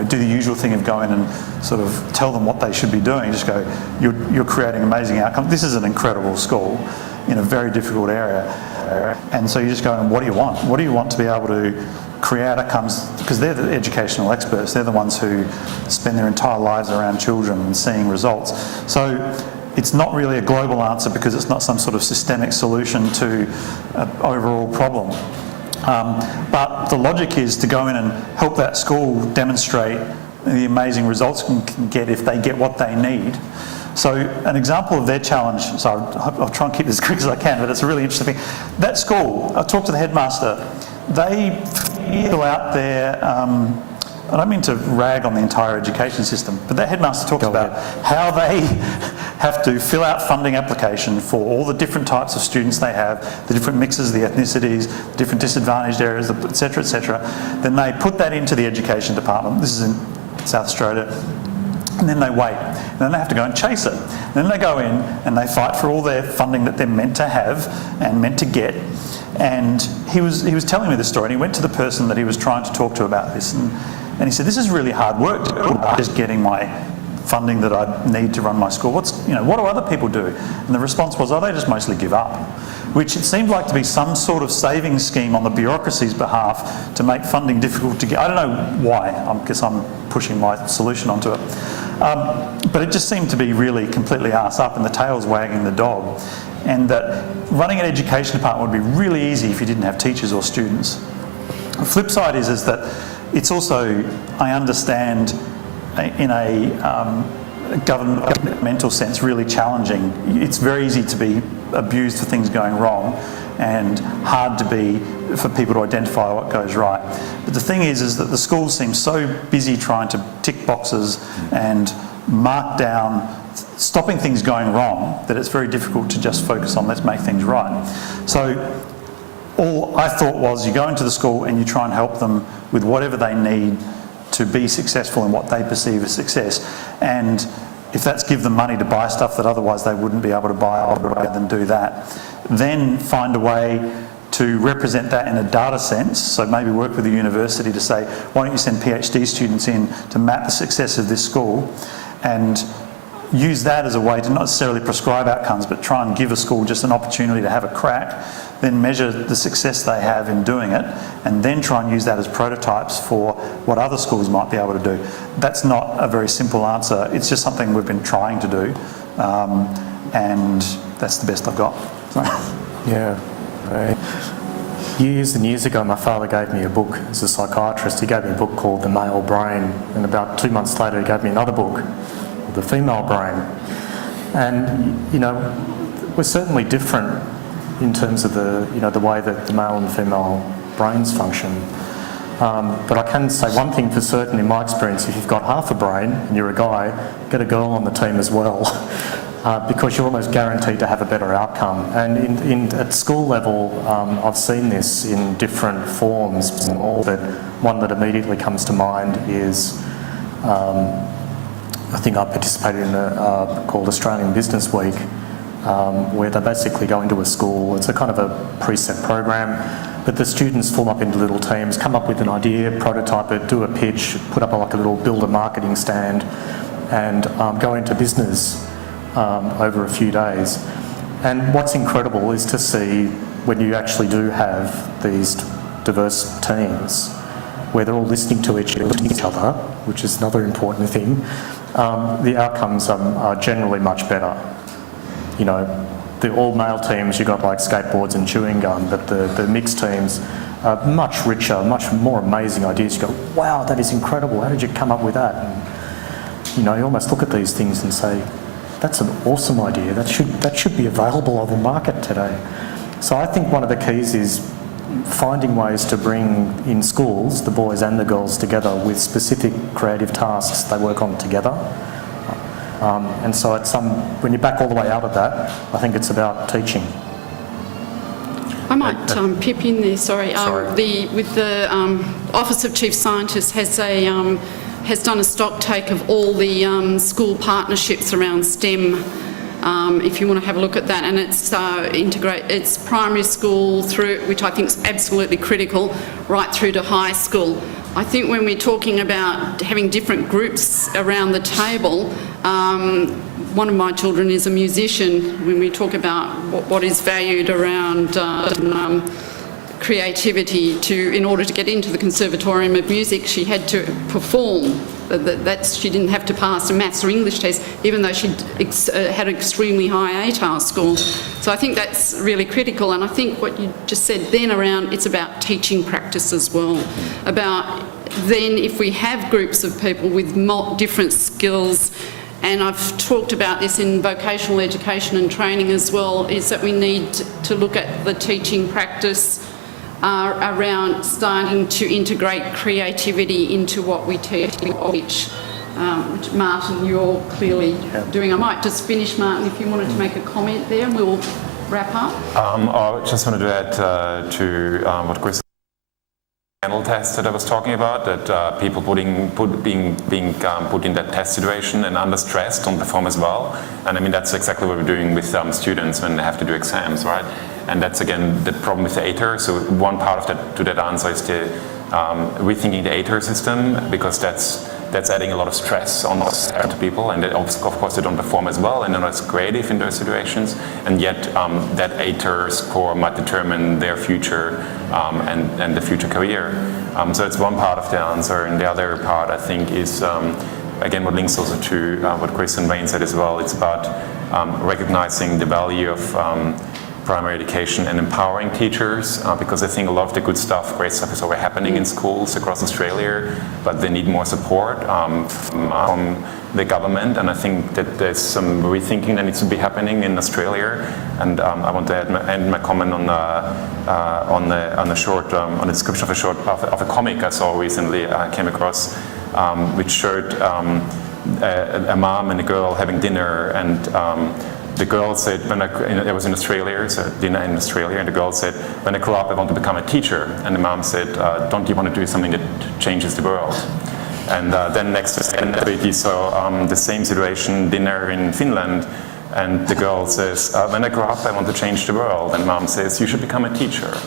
do the usual thing of going and sort of tell them what they should be doing. Just go, you're creating amazing outcomes. This is an incredible school in a very difficult area. And so you just go, and what do you want? What do you want to be able to create outcomes? Because they're the educational experts. They're the ones who spend their entire lives around children and seeing results. So it's not really a global answer because it's not some sort of systemic solution to an overall problem. But the logic is to go in and help that school demonstrate the amazing results can get if they get what they need. So an example of their challenge, so I'll try and keep this as quick as I can, but it's a really interesting thing. That school, I talked to the headmaster, they fill out their, I don't mean to rag on the entire education system, but that headmaster talks about how they have to fill out funding application for all the different types of students they have, the different mixes, the ethnicities, the different disadvantaged areas, et cetera, et cetera. Then they put that into the education department. This is in South Australia. And then they wait. And then they have to go and chase it. And then they go in and they fight for all their funding that they're meant to have and meant to get. And he was telling me this story, and he went to the person that he was trying to talk to about this, and he said, this is really hard work, just getting my funding that I need to run my school. What do other people do? And the response was, they just mostly give up, which it seemed like to be some sort of saving scheme on the bureaucracy's behalf to make funding difficult to get. I don't know why, I guess I'm pushing my solution onto it. But it just seemed to be really completely arse up and the tail's wagging the dog. And that running an education department would be really easy if you didn't have teachers or students. The flip side is that it's also, I understand, in a governmental sense, really challenging. It's very easy to be abused for things going wrong and hard for people to identify what goes right. But the thing is that the schools seem so busy trying to tick boxes and mark down, stopping things going wrong, that it's very difficult to just focus on let's make things right. So all I thought was you go into the school and you try and help them with whatever they need to be successful in what they perceive as success. And if that's give them money to buy stuff that otherwise they wouldn't be able to buy, rather than do that. Then find a way to represent that in a data sense, so maybe work with the university to say, why don't you send PhD students in to map the success of this school, and use that as a way to not necessarily prescribe outcomes, but try and give a school just an opportunity to have a crack, then measure the success they have in doing it, and then try and use that as prototypes for what other schools might be able to do. That's not a very simple answer. It's just something we've been trying to do, and that's the best I've got. So. Yeah. Right. Years and years ago, my father gave me a book. As a psychiatrist, he gave me a book called The Male Brain, and about 2 months later he gave me another book, The Female Brain. And, you know, we're certainly different in terms of the, you know, the way that the male and female brains function. But I can say one thing for certain in my experience: if you've got half a brain and you're a guy, get a girl on the team as well, because you're almost guaranteed to have a better outcome. And at school level, I've seen this in different forms, but one that immediately comes to mind is, I think I participated in a called Australian Business Week, where they basically go into a school. It's a kind of a preset program, but the students form up into little teams, come up with an idea, prototype it, do a pitch, put up like a little build a marketing stand, and go into business over a few days. And what's incredible is to see when you actually do have these diverse teams, where they're all listening to each other, which is another important thing, the outcomes are generally much better. You know, the all-male teams, you've got like skateboards and chewing gum, but the mixed teams are much richer, much more amazing ideas. You go, wow, that is incredible. How did you come up with that? And, you know, you almost look at these things and say, that's an awesome idea. That should be available on the market today. So I think one of the keys is finding ways to bring in schools the boys and the girls together with specific creative tasks they work on together. And so when you back all the way out of that, I think it's about teaching. I might pip in there, sorry. The Office of Chief Scientist has done a stock take of all the school partnerships around STEM, if you want to have a look at that, and it's primary school through, which I think is absolutely critical, right through to high school. I think when we're talking about having different groups around the table, one of my children is a musician. When we talk about what is valued around creativity, in order to get into the Conservatorium of Music, she had to perform. She didn't have to pass a maths or English test, even though she had an extremely high ATAR score. So I think that's really critical. And I think what you just said then around, it's about teaching practice as well. About then if we have groups of people with different skills, and I've talked about this in vocational education and training as well, is that we need to look at the teaching practice around starting to integrate creativity into what we teach, which Martin, you're clearly doing. I might just finish, Martin, if you wanted to make a comment there, and we'll wrap up. I just wanted to add to what Chris panel test that I was talking about, that people being put in that test situation and under stress don't perform as well. And I mean, that's exactly what we're doing with students when they have to do exams, right? And that's again the problem with the ATAR. So one part of that answer is the rethinking the ATAR system, because that's adding a lot of stress on to people, and of course they don't perform as well and they're not as creative in those situations, and yet that ATAR score might determine their future and the future career. So it's one part of the answer, and the other part I think is again what links also to what Chris and Wayne said as well. It's about recognizing the value of primary education and empowering teachers, because I think a lot of the great stuff is already happening in schools across Australia, but they need more support from the government, and I think that there's some rethinking that needs to be happening in Australia. And I want to end my comment on the description of a comic I saw recently, came across, which showed a mom and a girl having dinner, and the girl said, it was in Australia, so dinner in Australia, and the girl said, when I grow up, I want to become a teacher. And the mom said, don't you want to do something that changes the world? And then next week, you saw the same situation, dinner in Finland, And the girl says, when I grow up, I want to change the world. And mom says, you should become a teacher.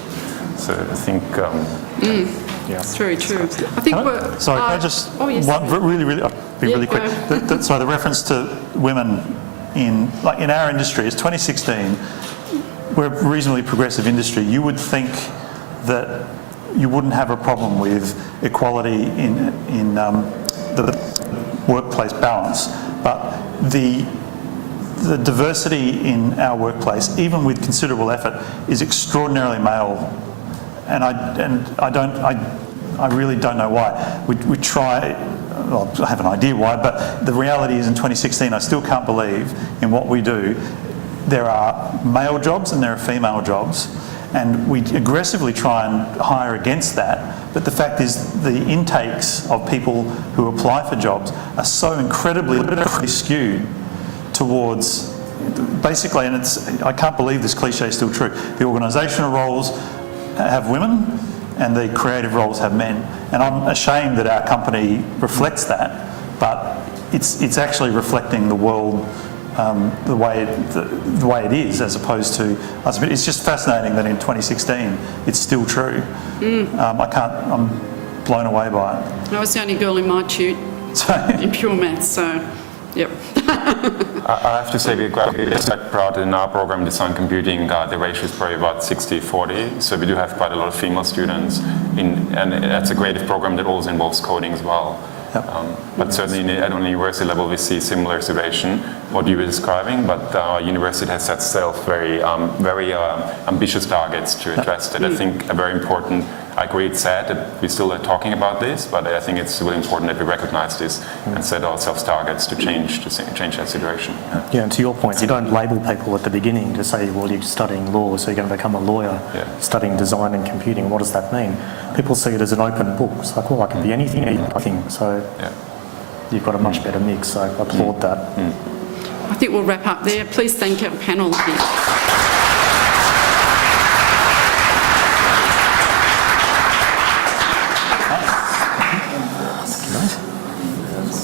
So I think, It's very true. I think we're... Sorry, can I just, yes. really quick. The reference to women in our industry is 2016. We're a reasonably progressive industry. You would think that you wouldn't have a problem with equality in the workplace balance, but the diversity in our workplace, even with considerable effort, is extraordinarily male, and I really don't know why. We try. Well, I have an idea why, but the reality is in 2016, I still can't believe in what we do. There are male jobs and there are female jobs, and we aggressively try and hire against that. But the fact is, the intakes of people who apply for jobs are so incredibly skewed towards, basically, and I can't believe this cliche is still true, the organisational roles have women and the creative roles have men. And I'm ashamed that our company reflects that, but it's actually reflecting the world the way it is, as opposed to us. It's just fascinating that in 2016 it's still true. I'm blown away by it. I was the only girl in my tute in pure maths, so yep. I have to say we're quite proud in our program, Design Computing, the ratio is probably about 60-40, so we do have quite a lot of female students, and that's a creative program that also involves coding as well. Yep. But certainly at a university level we see similar situation, what you were describing, but our university has set itself very ambitious targets to address that. I think a very important, I agree it's sad that we still are talking about this, but I think it's really important that we recognize this and set ourselves targets to change that situation. Yeah, and to your point, you don't label people at the beginning to say, well, you're studying law, so you're going to become a lawyer, studying design and computing. What does that mean? People see it as an open book. It's like, well, I can be anything, nothing. So you've got a much better mix, so I applaud that. I think we'll wrap up there. Please thank our panel here.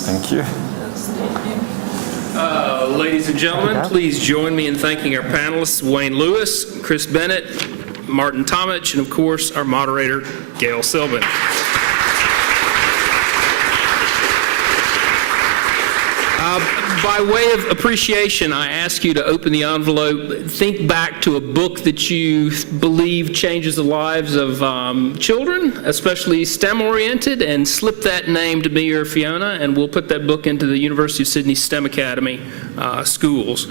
Thank you. Ladies and gentlemen, please join me in thanking our panelists, Wayne Lewis, Chris Bennett, Martin Tomitsch, and of course our moderator, Gail Silman. By way of appreciation, I ask you to open the envelope, think back to a book that you believe changes the lives of children, especially STEM-oriented, and slip that name to me or Fiona, and we'll put that book into the University of Sydney STEM Academy schools.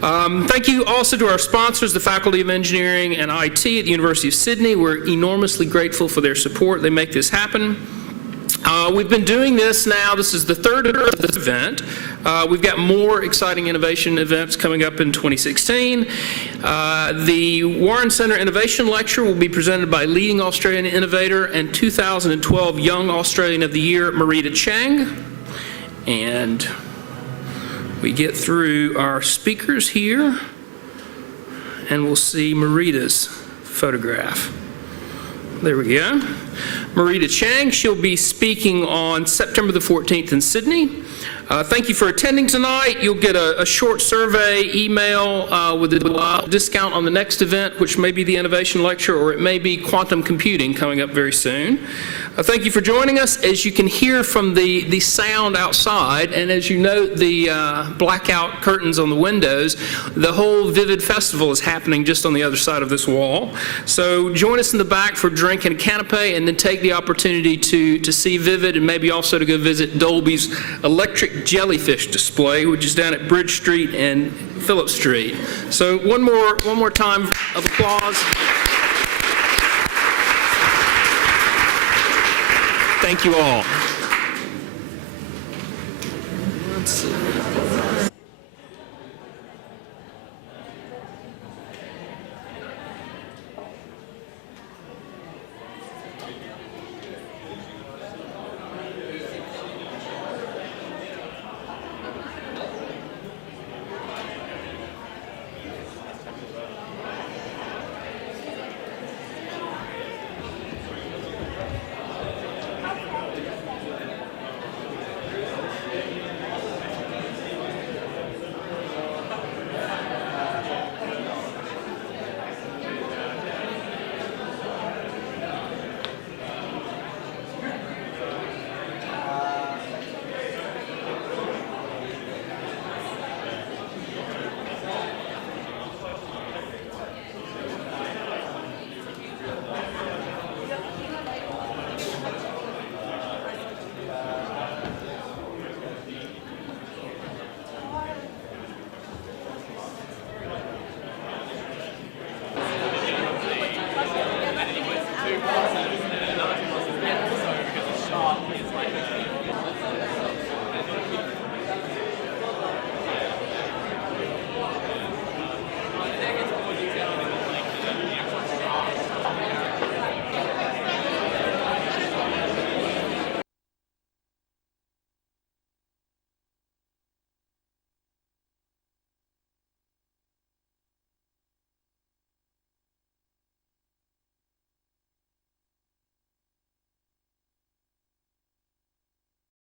Thank you also to our sponsors, the Faculty of Engineering and IT at the University of Sydney. We're enormously grateful for their support. They make this happen. We've been doing this now. This is the third of this event. We've got more exciting innovation events coming up in 2016. The Warren Center Innovation Lecture will be presented by leading Australian innovator and 2012 Young Australian of the Year, Marita Chang. And we get through our speakers here, and we'll see Marita's photograph. There we go. Marita Chang, she'll be speaking on September the 14th in Sydney. Thank you for attending tonight. You'll get a short survey email with a discount on the next event, which may be the Innovation Lecture, or it may be Quantum Computing coming up very soon. Thank you for joining us. As you can hear from the sound outside, and as you note the blackout curtains on the windows, the whole Vivid Festival is happening just on the other side of this wall. So join us in the back for drink and a canapé, and then take the opportunity to see Vivid, and maybe also to go visit Dolby's electric jellyfish display, which is down at Bridge Street and Phillip Street. So one more time of applause. Thank you all.